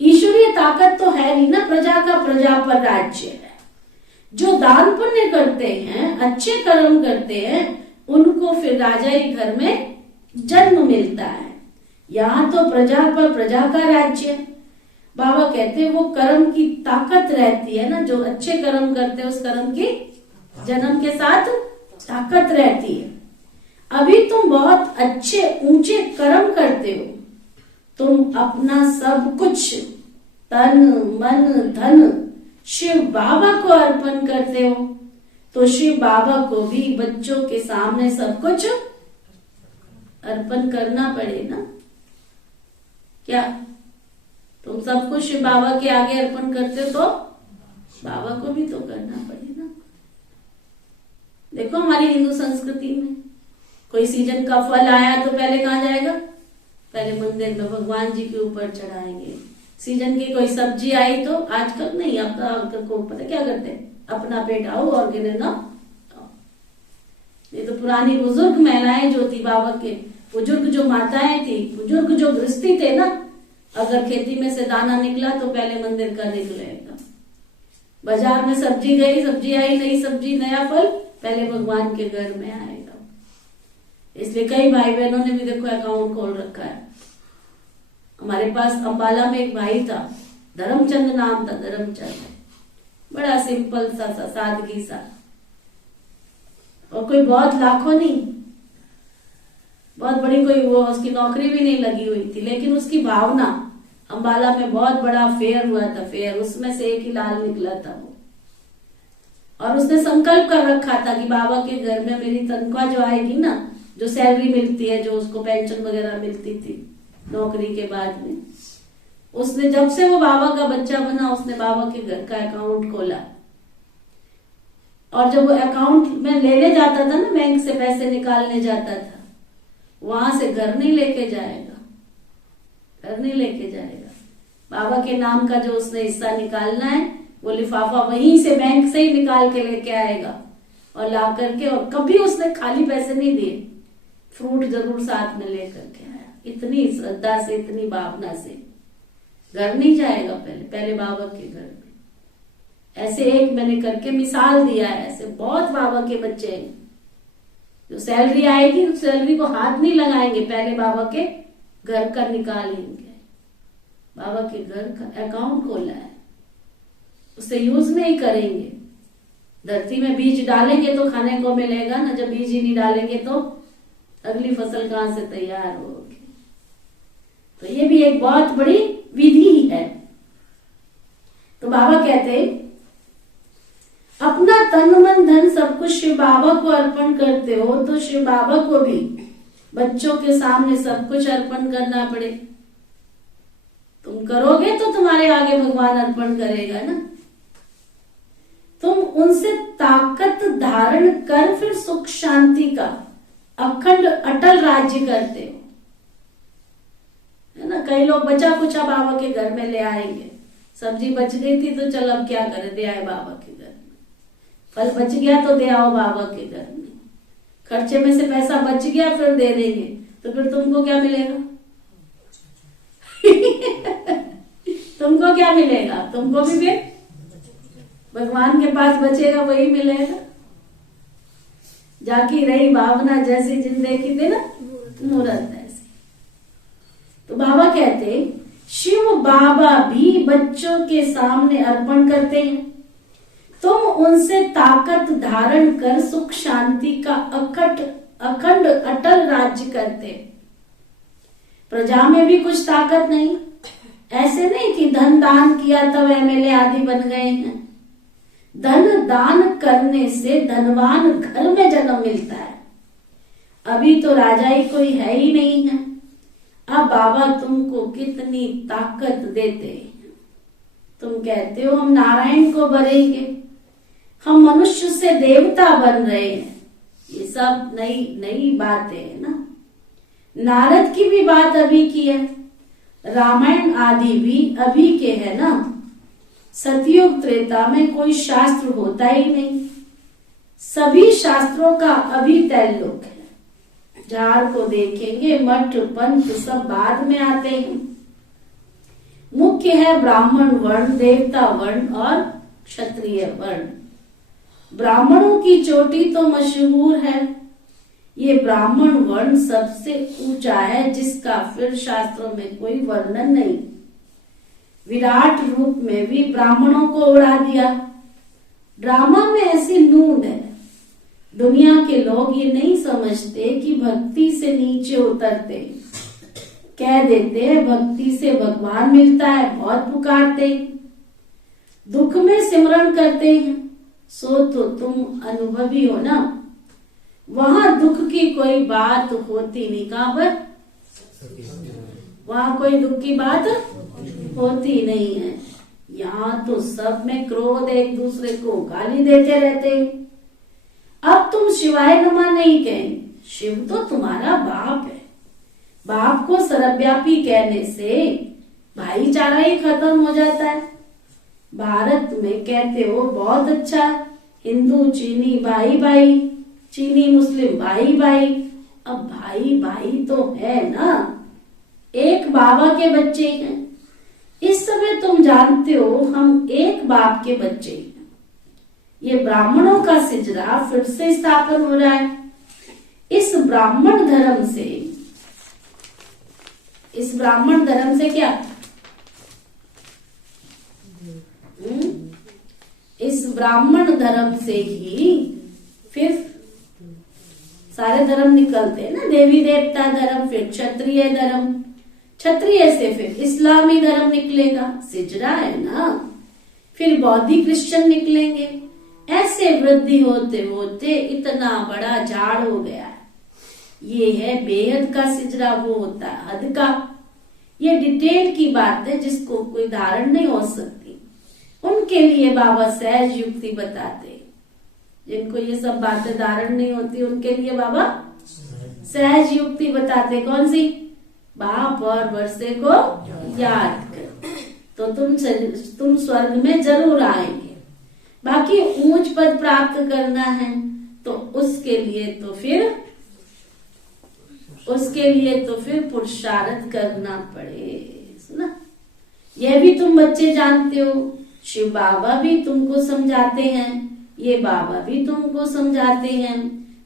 ईश्वरीय ताकत तो है नहीं ना, प्रजा का प्रजा पर राज्य है। जो दान पुण्य करते हैं, अच्छे कर्म करते हैं, उनको फिर राजा ही घर में जन्म मिलता है। यहाँ तो प्रजा पर प्रजा का राज्य है। बाबा कहते हैं वो कर्म की ताकत रहती है ना, जो अच्छे कर्म करते हैं उस कर्म की जन्म के साथ ताकत रहती है। अभी तुम बहुत अच्छे ऊंचे कर्म करते हो, तुम अपना सब कुछ तन मन धन शिव बाबा को अर्पण करते हो, तो शिव बाबा को भी बच्चों के सामने सब कुछ अर्पण करना पड़े ना। क्या तुम सब कुछ शिव बाबा के आगे अर्पण करते हो तो बाबा को भी तो करना पड़े ना। देखो हमारी हिंदू संस्कृति में कोई सीजन का फल आया तो पहले कहाँ जाएगा, पहले मंदिर में भगवान जी के ऊपर चढ़ाएंगे। सीजन की कोई सब्जी आई तो आजकल नहीं, अब को पता क्या करते हैं, अपना पेट आओ और गिने ना। ये तो पुरानी बुजुर्ग महिलाएं जो थी, बाबा के बुजुर्ग जो माताएं थी, बुजुर्ग जो गृहस्थी थे ना, अगर खेती में से दाना निकला तो पहले मंदिर का निकलेगा। बाजार में सब्जी गई, सब्जी आई, नई सब्जी नया फल, पहले भगवान के घर में आएगा। इसलिए कई भाई बहनों ने भी देखो अकाउंट खोल रखा है। हमारे पास अंबाला में एक भाई था, धर्मचंद नाम था, धर्मचंद, बड़ा सिंपल सा सादगी सा, और कोई बहुत लाखों नहीं, बहुत बड़ी कोई वो उसकी नौकरी भी नहीं लगी हुई थी, लेकिन उसकी भावना, अंबाला में बहुत बड़ा फेयर हुआ था, फेयर, उसमें से एक ही लाल निकला था वो, और उसने संकल्प कर रखा था कि बाबा के घर में मेरी तनख्वाह जो आएगी ना, जो सैलरी मिलती है, जो उसको पेंशन वगैरह मिलती थी नौकरी के बाद में, उसने जब से वो बाबा का बच्चा बना, उसने बाबा के घर का अकाउंट खोला। और जब वो अकाउंट में लेने जाता था ना, बैंक से पैसे निकालने जाता था, वहां से घर नहीं लेके जाएगा, घर नहीं लेके जाएगा। बाबा के नाम का जो उसने हिस्सा निकालना है, वो लिफाफा वहीं से बैंक से ही निकाल के लेके आएगा और ला करके, और कभी उसने खाली पैसे नहीं दिए, फ्रूट जरूर साथ में लेकर के आया। इतनी श्रद्धा से, इतनी भावना से घर नहीं जाएगा, पहले बाबा के घर में। ऐसे एक मैंने करके मिसाल दिया है, ऐसे बहुत बाबा के बच्चे हैं जो सैलरी आएगी उस सैलरी को हाथ नहीं लगाएंगे, पहले बाबा के घर का निकालेंगे। बाबा के घर का अकाउंट खोला है, उसे यूज नहीं करेंगे। धरती में बीज डालेंगे तो खाने को मिलेगा ना, जब बीज ही नहीं डालेंगे तो अगली फसल कहां से तैयार होगी। तो ये भी एक बहुत बड़ी विधि है। तो बाबा कहते हैं अपना तन मन धन सब कुछ शिव बाबा को अर्पण करते हो, तो शिव बाबा को भी बच्चों के सामने सब कुछ अर्पण करना पड़े। तुम करोगे तो तुम्हारे आगे भगवान अर्पण करेगा ना। तुम उनसे ताकत धारण कर फिर सुख शांति का अखंड अटल राज्य करते हो, है ना। कई लोग बचा कुचा बाबा के घर में ले आएंगे, सब्जी बच गई थी तो चल अब क्या करें, दे आए बाबा के घर में। फल बच गया तो दे आओ बाबा के घर में। खर्चे में से पैसा बच गया फिर दे देंगे, तो फिर तुमको क्या मिलेगा? तुमको क्या मिलेगा? तुमको भी फिर भगवान के पास बचेगा वही मिलेगा। जाकी रही भावना जैसी जिंदगी थी ना, मूर्त ऐसी। तो बाबा कहते शिव बाबा भी बच्चों के सामने अर्पण करते हैं। तुम उनसे ताकत धारण कर सुख शांति का अखंड अटल राज्य करते। प्रजा में भी कुछ ताकत नहीं, ऐसे नहीं कि धन दान किया तब एमएलए आदि बन गए हैं। धन दान करने से धनवान घर में जन्म मिलता है। अभी तो राजा ही कोई है ही नहीं है। अब बाबा तुमको कितनी ताकत देते हैं। तुम कहते हो हम नारायण को बनेंगे, हम मनुष्य से देवता बन रहे हैं। ये सब नई नई बातें है ना। नारद की भी बात अभी की है, रामायण आदि भी अभी के है ना। सतयुग त्रेता में कोई शास्त्र होता ही नहीं, सभी शास्त्रों का अभी तैल्लुक है। झाड़ को देखेंगे, मठ पंथ सब बाद में आते हैं। मुख्य है ब्राह्मण वर्ण, देवता वर्ण और क्षत्रिय वर्ण। ब्राह्मणों की चोटी तो मशहूर है। ये ब्राह्मण वर्ण सबसे ऊंचा है, जिसका फिर शास्त्रों में कोई वर्णन नहीं। विराट रूप में भी ब्राह्मणों को उड़ा दिया। ड्रामा में ऐसी नूंद है। दुनिया के लोग ये नहीं समझते कि भक्ति से नीचे उतरते, कह देते हैं भक्ति से भगवान मिलता है, बहुत पुकारते, दुख में सिमरन करते हैं। सो तो तुम अनुभवी हो ना। वहां दुख की कोई बात होती नहीं। कहां पर? वहां कोई दुख की बात होती नहीं है। यहाँ तो सब में क्रोध, एक दूसरे को गाली देते रहते। अब तुम शिवाय नमा नहीं कहेंगे, शिव तो तुम्हारा बाप है। बाप को सर्वव्यापी कहने से भाईचारा ही खत्म हो जाता है। भारत में कहते हो बहुत अच्छा, हिंदू चीनी भाई भाई, चीनी मुस्लिम भाई भाई। अब भाई भाई तो है ना, एक बाबा के बच्चे हैं। इस समय तुम जानते हो हम एक बाप के बच्चे हैं। ये ब्राह्मणों का सिजरा फिर से स्थापन हो रहा है। इस ब्राह्मण धर्म से क्या? इस ब्राह्मण धर्म से ही फिर सारे धर्म निकलते हैं ना। देवी देवता धर्म, फिर क्षत्रिय धर्म, क्षत्रिय से फिर इस्लामी धर्म निकलेगा, सिजरा है ना। फिर बौद्धी क्रिश्चियन निकलेंगे। ऐसे वृद्धि होते होते इतना बड़ा झाड़ हो गया है। ये है बेहद का सिजरा, वो होता है हद का। ये डिटेल की बात है जिसको कोई धारण नहीं हो सकती। उनके लिए बाबा सहज युक्ति बताते। जिनको ये सब बातें धारण नहीं होती उनके लिए बाबा सहज युक्ति बताते। कौन सी? बाप और वर्षे को याद कर तो तुम स्वर्ग में जरूर आएंगे। बाकी ऊंच पद प्राप्त करना है तो उसके लिए तो फिर पुरुषार्थ करना पड़े। सुना? यह भी तुम बच्चे जानते हो। शिव बाबा भी तुमको समझाते हैं, ये बाबा भी तुमको समझाते हैं।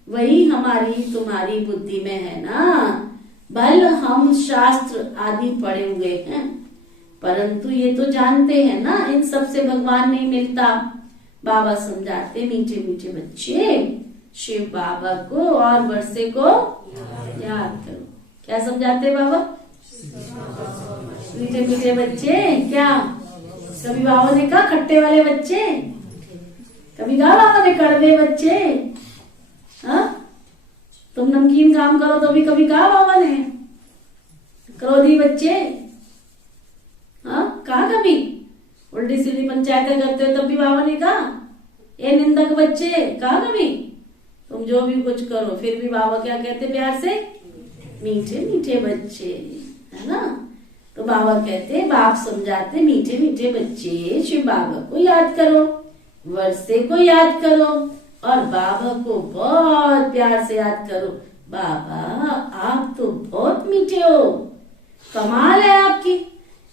वही हमारी तुम्हारी बुद्धि में है ना। बल हम शास्त्र आदि पढ़े हुए हैं, परंतु ये तो जानते हैं ना इन सब से भगवान नहीं मिलता। बाबा समझाते, मीठे मीठे बच्चे शिव बाबा को और वर्षे को याद करो। क्या समझाते बाबा? मीठे मीठे बच्चे। क्या कभी बाबा ने कहा खट्टे वाले बच्चे? कभी कहा बाबा ने कड़वे बच्चे? हाँ, तुम नमकीन काम करो तो भी कभी कहा बाबा ने क्रोधी बच्चे? हाँ, कहा कभी? उल्टी सीधी पंचायतें करते हो तब भी बाबा ने कहा ये निंदक बच्चे? कहा कभी? तुम जो भी कुछ करो फिर भी बाबा क्या कहते प्यार से? मीठे मीठे बच्चे, है ना। तो बाबा कहते, बाप समझाते, मीठे मीठे बच्चे शिव बाबा को याद करो, वर्षे को याद करो और बाबा को बहुत प्यार से याद करो। बाबा आप तो बहुत मीठे हो, कमाल है आपकी।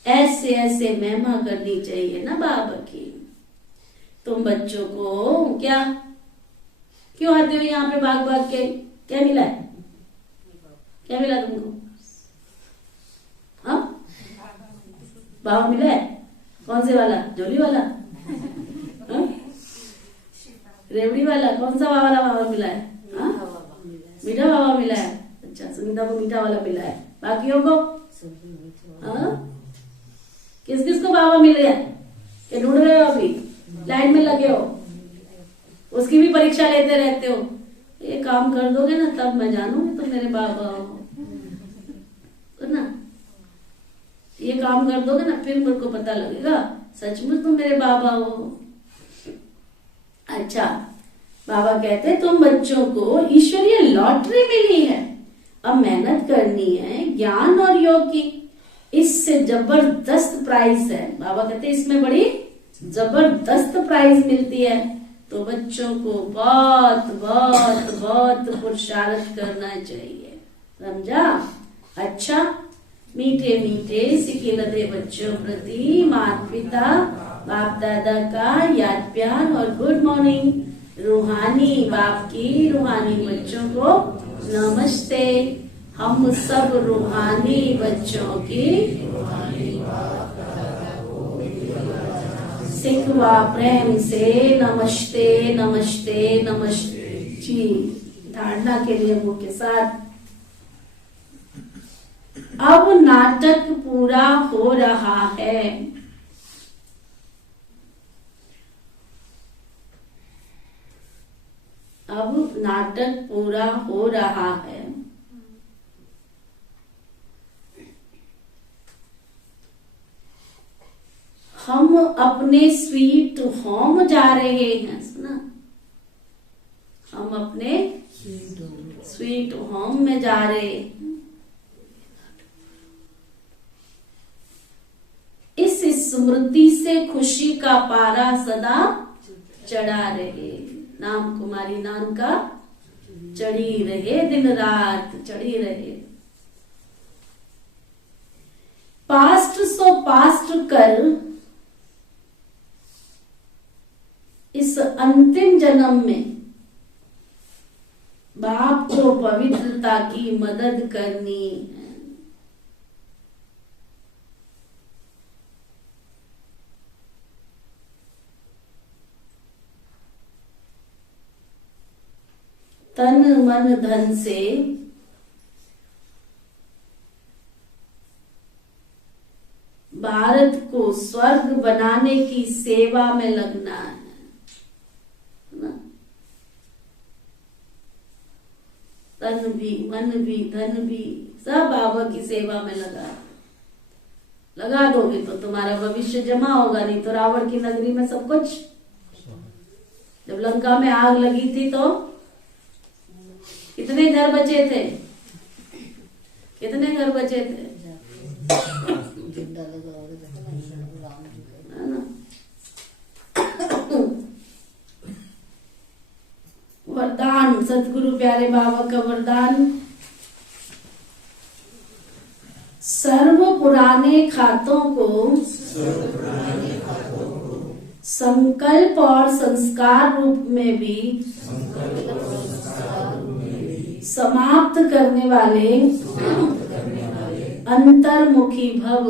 ऐसे ऐसे महिमा करनी चाहिए ना बाबा की। तुम बच्चों को क्या क्यों आते हो यहाँ पे भाग भाग के? क्या मिला है? क्या मिला तुमको? हाँ, बाबा मिला है? कौन से वाला? झोली वाला? हाँ? रेवड़ी वाला? कौन सा वाला बाबा मिला है? हाँ? मीठा बाबा मिला है। अच्छा, सुनीता को मीठा वाला मिला है, बाकियों को? हाँ? किस किस को बाबा मिल गया कि ढूंढ रहे हो, अभी लाइन में लगे हो, उसकी भी परीक्षा लेते रहते हो। ये काम कर दोगे ना तब मैं जानूंगी तुम मेरे बाबा हो, तो ना ये काम कर दोगे ना फिर मेरे को पता लगेगा सचमुच तुम मेरे बाबा हो। अच्छा, बाबा कहते हैं तुम बच्चों को ईश्वरीय लॉटरी मिली है, अब मेहनत करनी है ज्ञान और योग की, इससे जबरदस्त प्राइज है। बाबा कहते हैं इसमें बड़ी जबरदस्त प्राइज मिलती है, तो बच्चों को बहुत बहुत बहुत पुरुषार्थ करना चाहिए, समझा। अच्छा, मीठे मीठे सिकिलते बच्चों प्रति माता पिता बाप दादा का याद प्यार और गुड मॉर्निंग। रूहानी बाप की रूहानी बच्चों को नमस्ते। हम सब रूहानी बच्चों की सिखवा प्रेम से नमस्ते नमस्ते नमस्ते जी। धारणा के लिए मुंह के साथ। अब नाटक पूरा हो रहा है। अब नाटक पूरा हो रहा है। हम अपने स्वीट होम जा रहे हैं, सुना, हम अपने स्वीट होम में जा रहे हैं। इस स्मृति से खुशी का पारा सदा चढ़ा रहे। नाम कुमारी नाम का चढ़ी रहे, दिन रात चढ़ी रहे। पास्ट सो पास्ट कर इस अंतिम जन्म में बाप को पवित्रता की मदद करनी है। तन मन धन से भारत को स्वर्ग बनाने की सेवा में लगना है ना? तन भी मन भी धन भी सब बाबा की सेवा में लगा दोगे तो तुम्हारा भविष्य जमा होगा, नहीं तो रावण की नगरी में सब कुछ। जब लंका में आग लगी थी तो कितने घर बचे थे? कितने घर बचे थे? है ना? वरदान, सतगुरु प्यारे बाबा का वरदान, सर्व पुराने खातों को संकल्प और संस्कार रूप में भी समाप्त करने वाले अंतर्मुखी भव।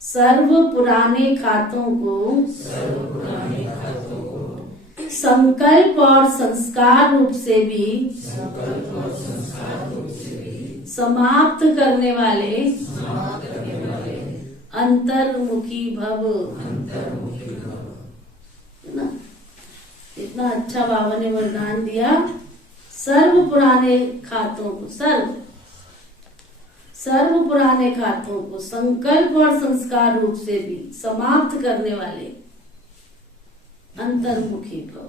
सर्व पुराने खातों को संकल्प और संस्कार रूप से भी समाप्त करने वाले अंतर्मुखी भव। है ना? इतना अच्छा बाबा ने वरदान दिया। सर्व पुराने खातों को, सर्व पुराने खातों को संकल्प और संस्कार रूप से भी समाप्त करने वाले अंतर्मुखी भव।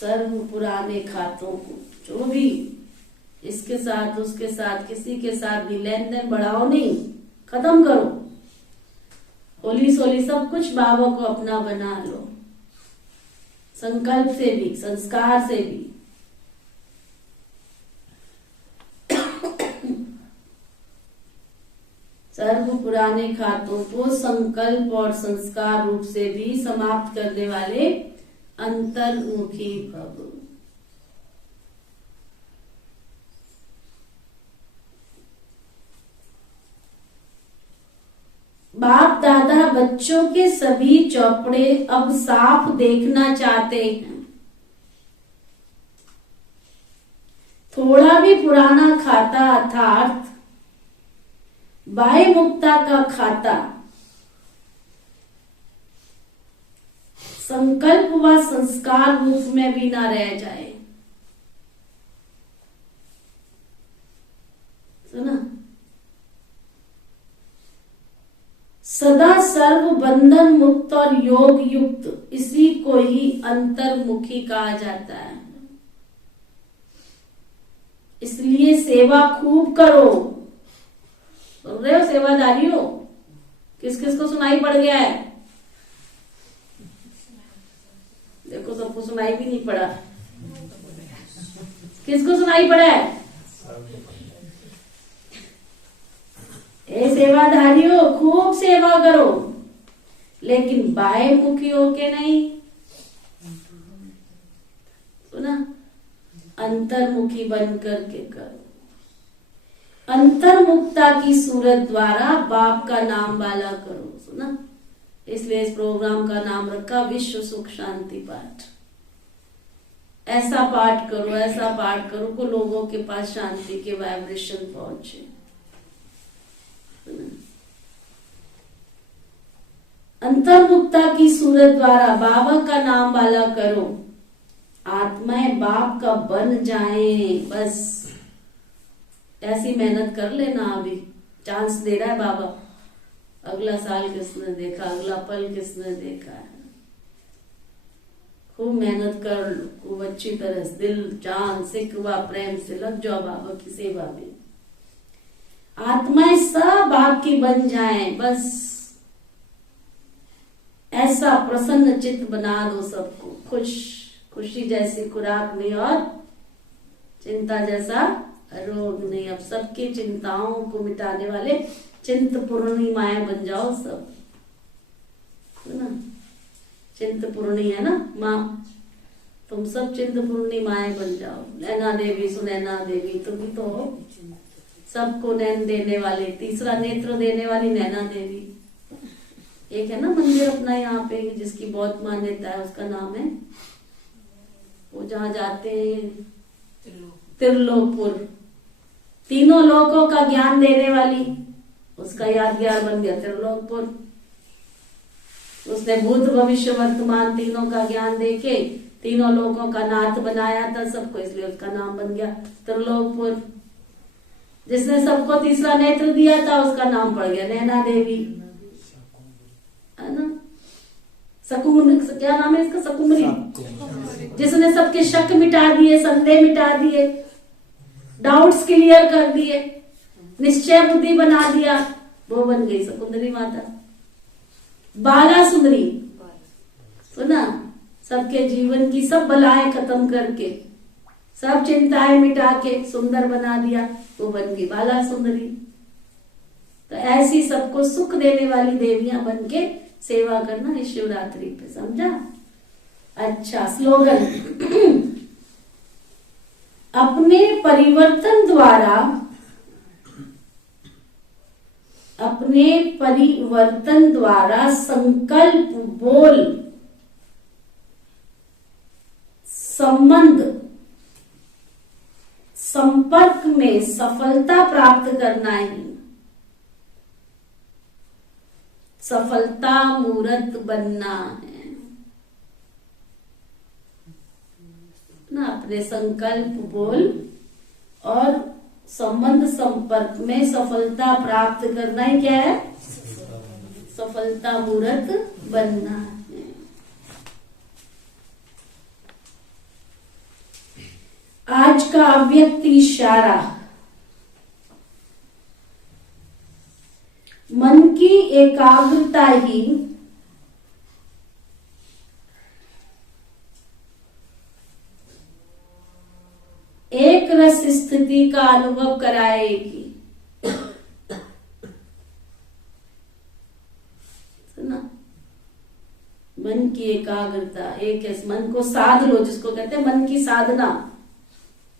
सर्व पुराने खातों को, जो भी इसके साथ उसके साथ किसी के साथ भी लेन देन बढ़ाओ नहीं, खत्म करो। होली सोली सब कुछ बाबा को अपना बना लो, संकल्प से भी संस्कार से भी। सर्व पुराने खातों को संकल्प और संस्कार रूप से भी समाप्त करने वाले अंतर्मुखी भव। बाप दादा बच्चों के सभी चौपड़े अब साफ देखना चाहते हैं। थोड़ा भी पुराना खाता अर्थात बाह्य मुक्ता का खाता संकल्प व संस्कार रूप में भी ना रह जाए। सुना? सदा सर्व बंधन मुक्त और योग युक्त, इसी को ही अंतर्मुखी कहा जाता है। इसलिए सेवा खूब करो। सुन रहे हो सेवादारी हो? किस किस को सुनाई पड़ गया है? देखो सबको सुनाई भी नहीं पड़ा। किसको सुनाई पड़ा है? ए सेवाधारियों, खूब सेवा करो, लेकिन बाह्य मुखी होके नहीं। सुना? अंतर्मुखी बन करके करो। अंतर्मुक्ता की सूरत द्वारा बाप का नाम वाला करो। सुना? इसलिए इस प्रोग्राम का नाम रखा विश्व सुख शांति पाठ। ऐसा पाठ करो, ऐसा पाठ करो को लोगों के पास शांति के वाइब्रेशन पहुंचे। अंतर्मुक्ता की सूरत द्वारा बाबा का नाम वाला करो, आत्माएं बाप का बन जाएं। बस ऐसी मेहनत कर लेना। अभी चांस दे रहा है बाबा। अगला साल किसने देखा, अगला पल किसने देखा है। खूब मेहनत कर, खूब अच्छी तरह से दिल जान सिकवा प्रेम से लग जाओ बाबा की सेवा में। आत्माएं सब आपकी बन जाएं। बस ऐसा प्रसन्न चित्त बना दो सबको। खुशी जैसी खुराक नहीं और चिंता जैसा रोग नहीं। अब सबकी चिंताओं को मिटाने वाले चिंत पूर्णिमाएं बन जाओ सब। है ना? चिंत पूर्णी है ना माँ, तुम सब चिंत पूर्णिमाएं बन जाओ। नैना देवी सुनैना देवी तुम ही तो हो। सबको नैन देने वाले, तीसरा नेत्र देने वाली नैना देवी। एक है ना मंदिर अपना यहाँ पे जिसकी बहुत मान्यता है, उसका नाम है, वो जहाँ जाते हैं त्रिलोकपुर, तीनों लोकों का ज्ञान देने वाली, उसका यादगार बन गया त्रिलोकपुर। उसने भूत भविष्य वर्तमान तीनों का ज्ञान देके तीनों लोगों का नाथ बनाया था सबको, इसलिए उसका नाम बन गया त्रिलोकपुर। जिसने सबको तीसरा नेत्र दिया था उसका नाम पड़ गया नैना देवी, है ना? सकुमरी, क्या नाम है इसका? सकुमरी। जिसने सबके शक मिटा दिए, संदेह मिटा दिए, डाउट्स क्लियर कर दिए, निश्चय बुद्धि बना दिया, वो बन गई सकुंदरी माता। बाला सुंदरी, सुना? सबके जीवन की सब बलाएं खत्म करके, सब चिंताएं मिटा के सुंदर बना दिया, वो बन गई बाला सुंदरी। तो ऐसी सबको सुख देने वाली देवियां बन के सेवा करना इस शिवरात्रि पे, समझा? अच्छा, स्लोगन अपने परिवर्तन द्वारा संकल्प, बोल, संबंध, संपर्क में सफलता प्राप्त करना है। सफलता मूर्त बनना है ना। अपने संकल्प, बोल और संबंध, संपर्क में सफलता प्राप्त करना ही क्या है? सफलता मूर्त बनना है। आज का अव्यक्त इशारा, मन की एकाग्रता ही एक रस स्थिति का अनुभव कराएगी। सुना? मन की एकाग्रता, एक मन को साध लो, जिसको कहते हैं मन की साधना।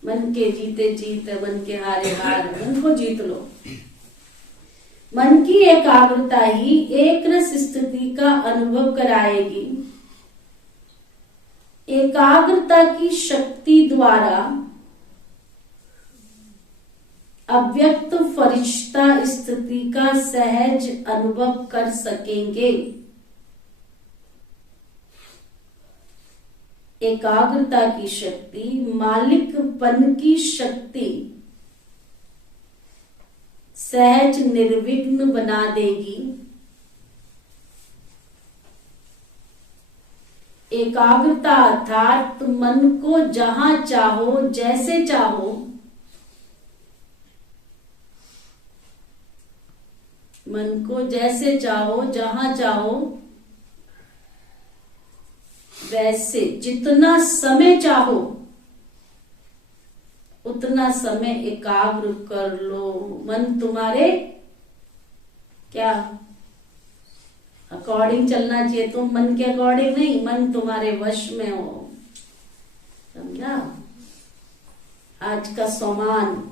मन के जीते जीत, मन के हारे हार, मन को जीत लो। मन की एकाग्रता ही एक रस स्थिति का अनुभव कराएगी। एकाग्रता की शक्ति द्वारा अव्यक्त फरिश्ता स्थिति का सहज अनुभव कर सकेंगे। एकाग्रता की शक्ति, मालिकपन की शक्ति सहज निर्विघ्न बना देगी। एकाग्रता अर्थात मन को जहां चाहो जैसे चाहो, मन को जैसे चाहो जहां चाहो वैसे, जितना समय चाहो उतना समय एकाग्र कर लो। मन तुम्हारे क्या अकॉर्डिंग चलना चाहिए, तुम मन के अकॉर्डिंग नहीं, मन तुम्हारे वश में हो। समझा? आज का सोमान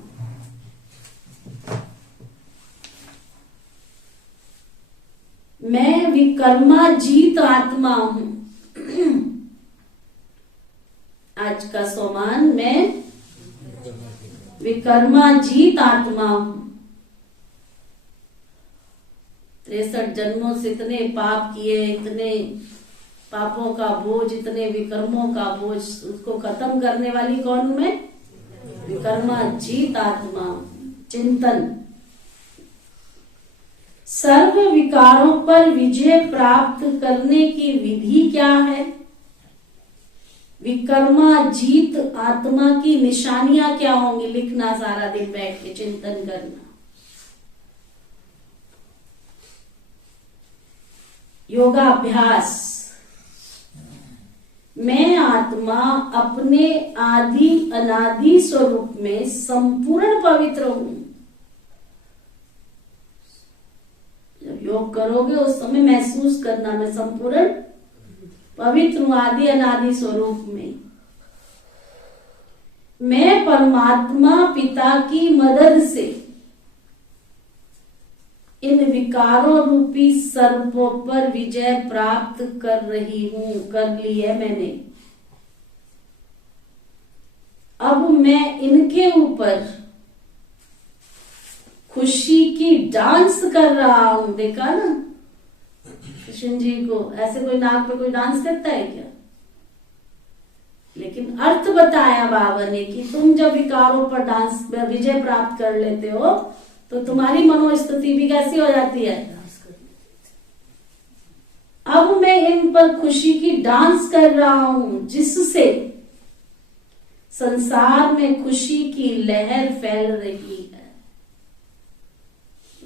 मैं विकर्माजीत आत्मा हूं। आज का सोमान मैं विकर्माजीत आत्मा हूं। 63 जन्मों से इतने पाप किए, इतने पापों का बोझ, इतने विकर्मों का बोझ, उसको खत्म करने वाली कौन हूं मैं? विकर्माजीत आत्मा। चिंतन, सर्व विकारों पर विजय प्राप्त करने की विधि क्या है? विकर्माजीत आत्मा की निशानियां क्या होंगी? लिखना, सारा दिन बैठ के चिंतन करना। योगाभ्यास, मैं आत्मा अपने आदि अनादि स्वरूप में संपूर्ण पवित्र हूं। जब योग करोगे उस समय महसूस करना, मैं संपूर्ण पवित्र हूं आदि अनादि स्वरूप में। मैं परमात्मा पिता की मदद से इन विकारों रूपी सर्पों पर विजय प्राप्त कर रही हूं, कर ली है मैंने। अब मैं इनके ऊपर खुशी की डांस कर रहा हूं। देखा ना कृष्ण जी को, ऐसे कोई नाक पे कोई डांस करता है क्या? लेकिन अर्थ बताया बाबा ने कि तुम जब विकारों पर डांस विजय प्राप्त कर लेते हो तो तुम्हारी मनोस्थिति भी कैसी हो जाती है? अब मैं इन पर खुशी की डांस कर रहा हूं, जिससे संसार में खुशी की लहर फैल रही है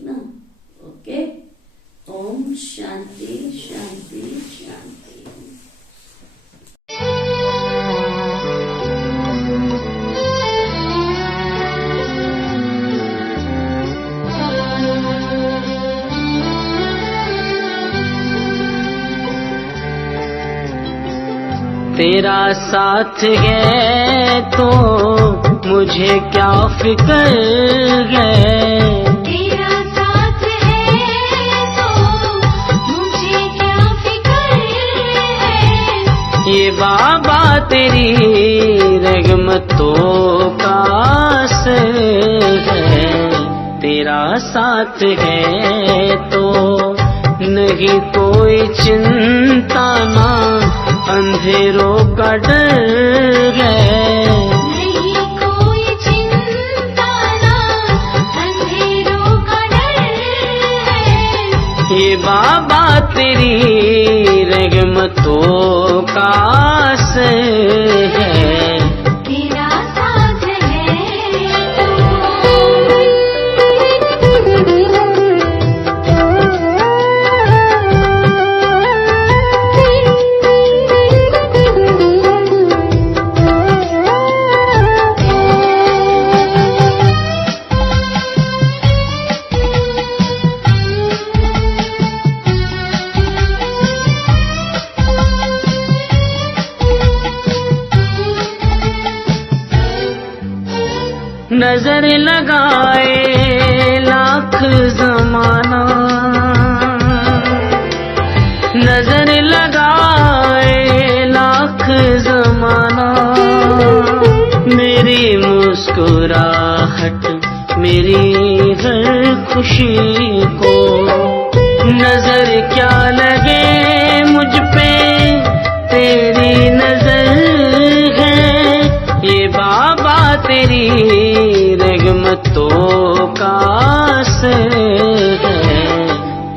ना। ओके, ओम शांति शांति शांति। तेरा साथ है तो मुझे क्या फिक्र है, तेरा साथ है तो मुझे क्या फिक्र है। ये बाबा तेरी रहमतों का असर है। तेरा साथ है तो नहीं कोई चिंता ना अंधेरों का डर है। नहीं कोई चिंता ना अंधेरों का डर है। ये बाबा तेरी रहमतों का असर है। तेरा साथ नजर लगाए लाख जमाना, नजर लगाए लाख जमाना, मेरी मुस्कुराहट मेरी हर खुशी को। नजर क्या लगे मुझ पे तेरी नजर है, ये बाबा तेरी रहमतों का असर है।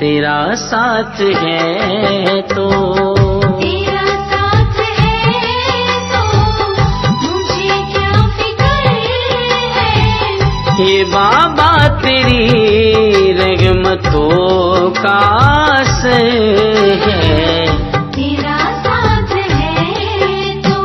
तेरा साथ है तो तेरा साथ है तो मुझे क्या फिक्र है। ये बाबा तेरी रहमतों का असर है। तेरा साथ है तो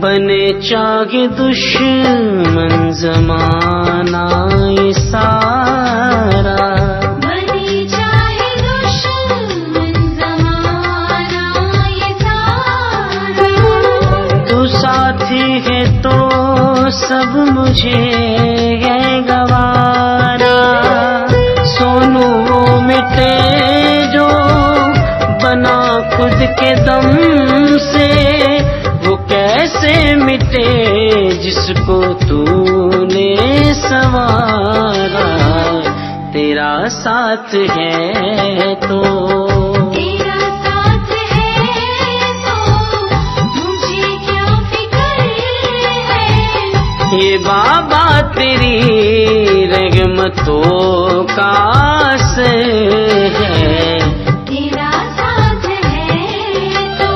बने चाहे दुश्मन जमाना ये सारा, बनी चाहे दुश्मन जमाना ये सारा। तू साथी है तो सब मुझे है गवारा। सोनू वो मिटे जो बना खुद के दम से, वो कैसे मिटे जिसको तूने संवारा। तेरा साथ है तो तेरा साथ है तो मुझे क्या फिक्र है। ये बाबा तेरी रहमतों का असर है। तेरा साथ है तो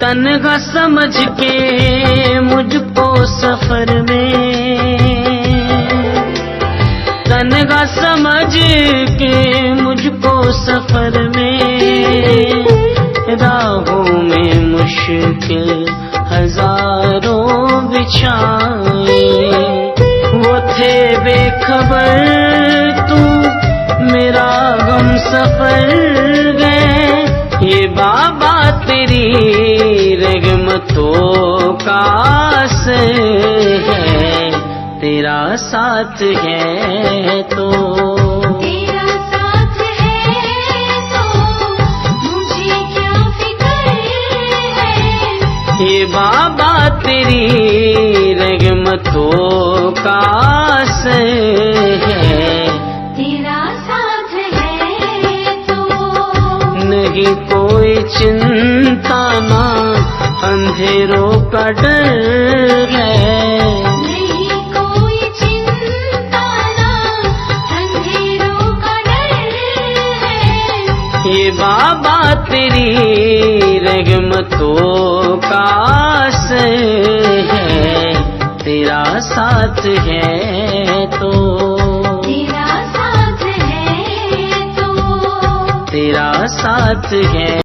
तन्हा समझ के मुझको सफर में, तन्हा समझ के मुझको सफर में, राहों में मुश्किल हजारों बिछाए। वो थे बेखबर तू मेरा गम सफर गए। ये बाबा तेरी रहमतों का असर है। तेरा साथ है तो तेरा साथ है तो मुझे क्या फिक्र है। ये बाबा तेरी रहमतों का असर है। तेरा साथ है तो नहीं कोई चिंता ना अंधेरों का डर है। नहीं कोई चिंता ना अंधेरों का डर है। ये बाबा तेरी रहमतों का असर है। तेरा साथ है तो तेरा साथ है तो तेरा साथ है।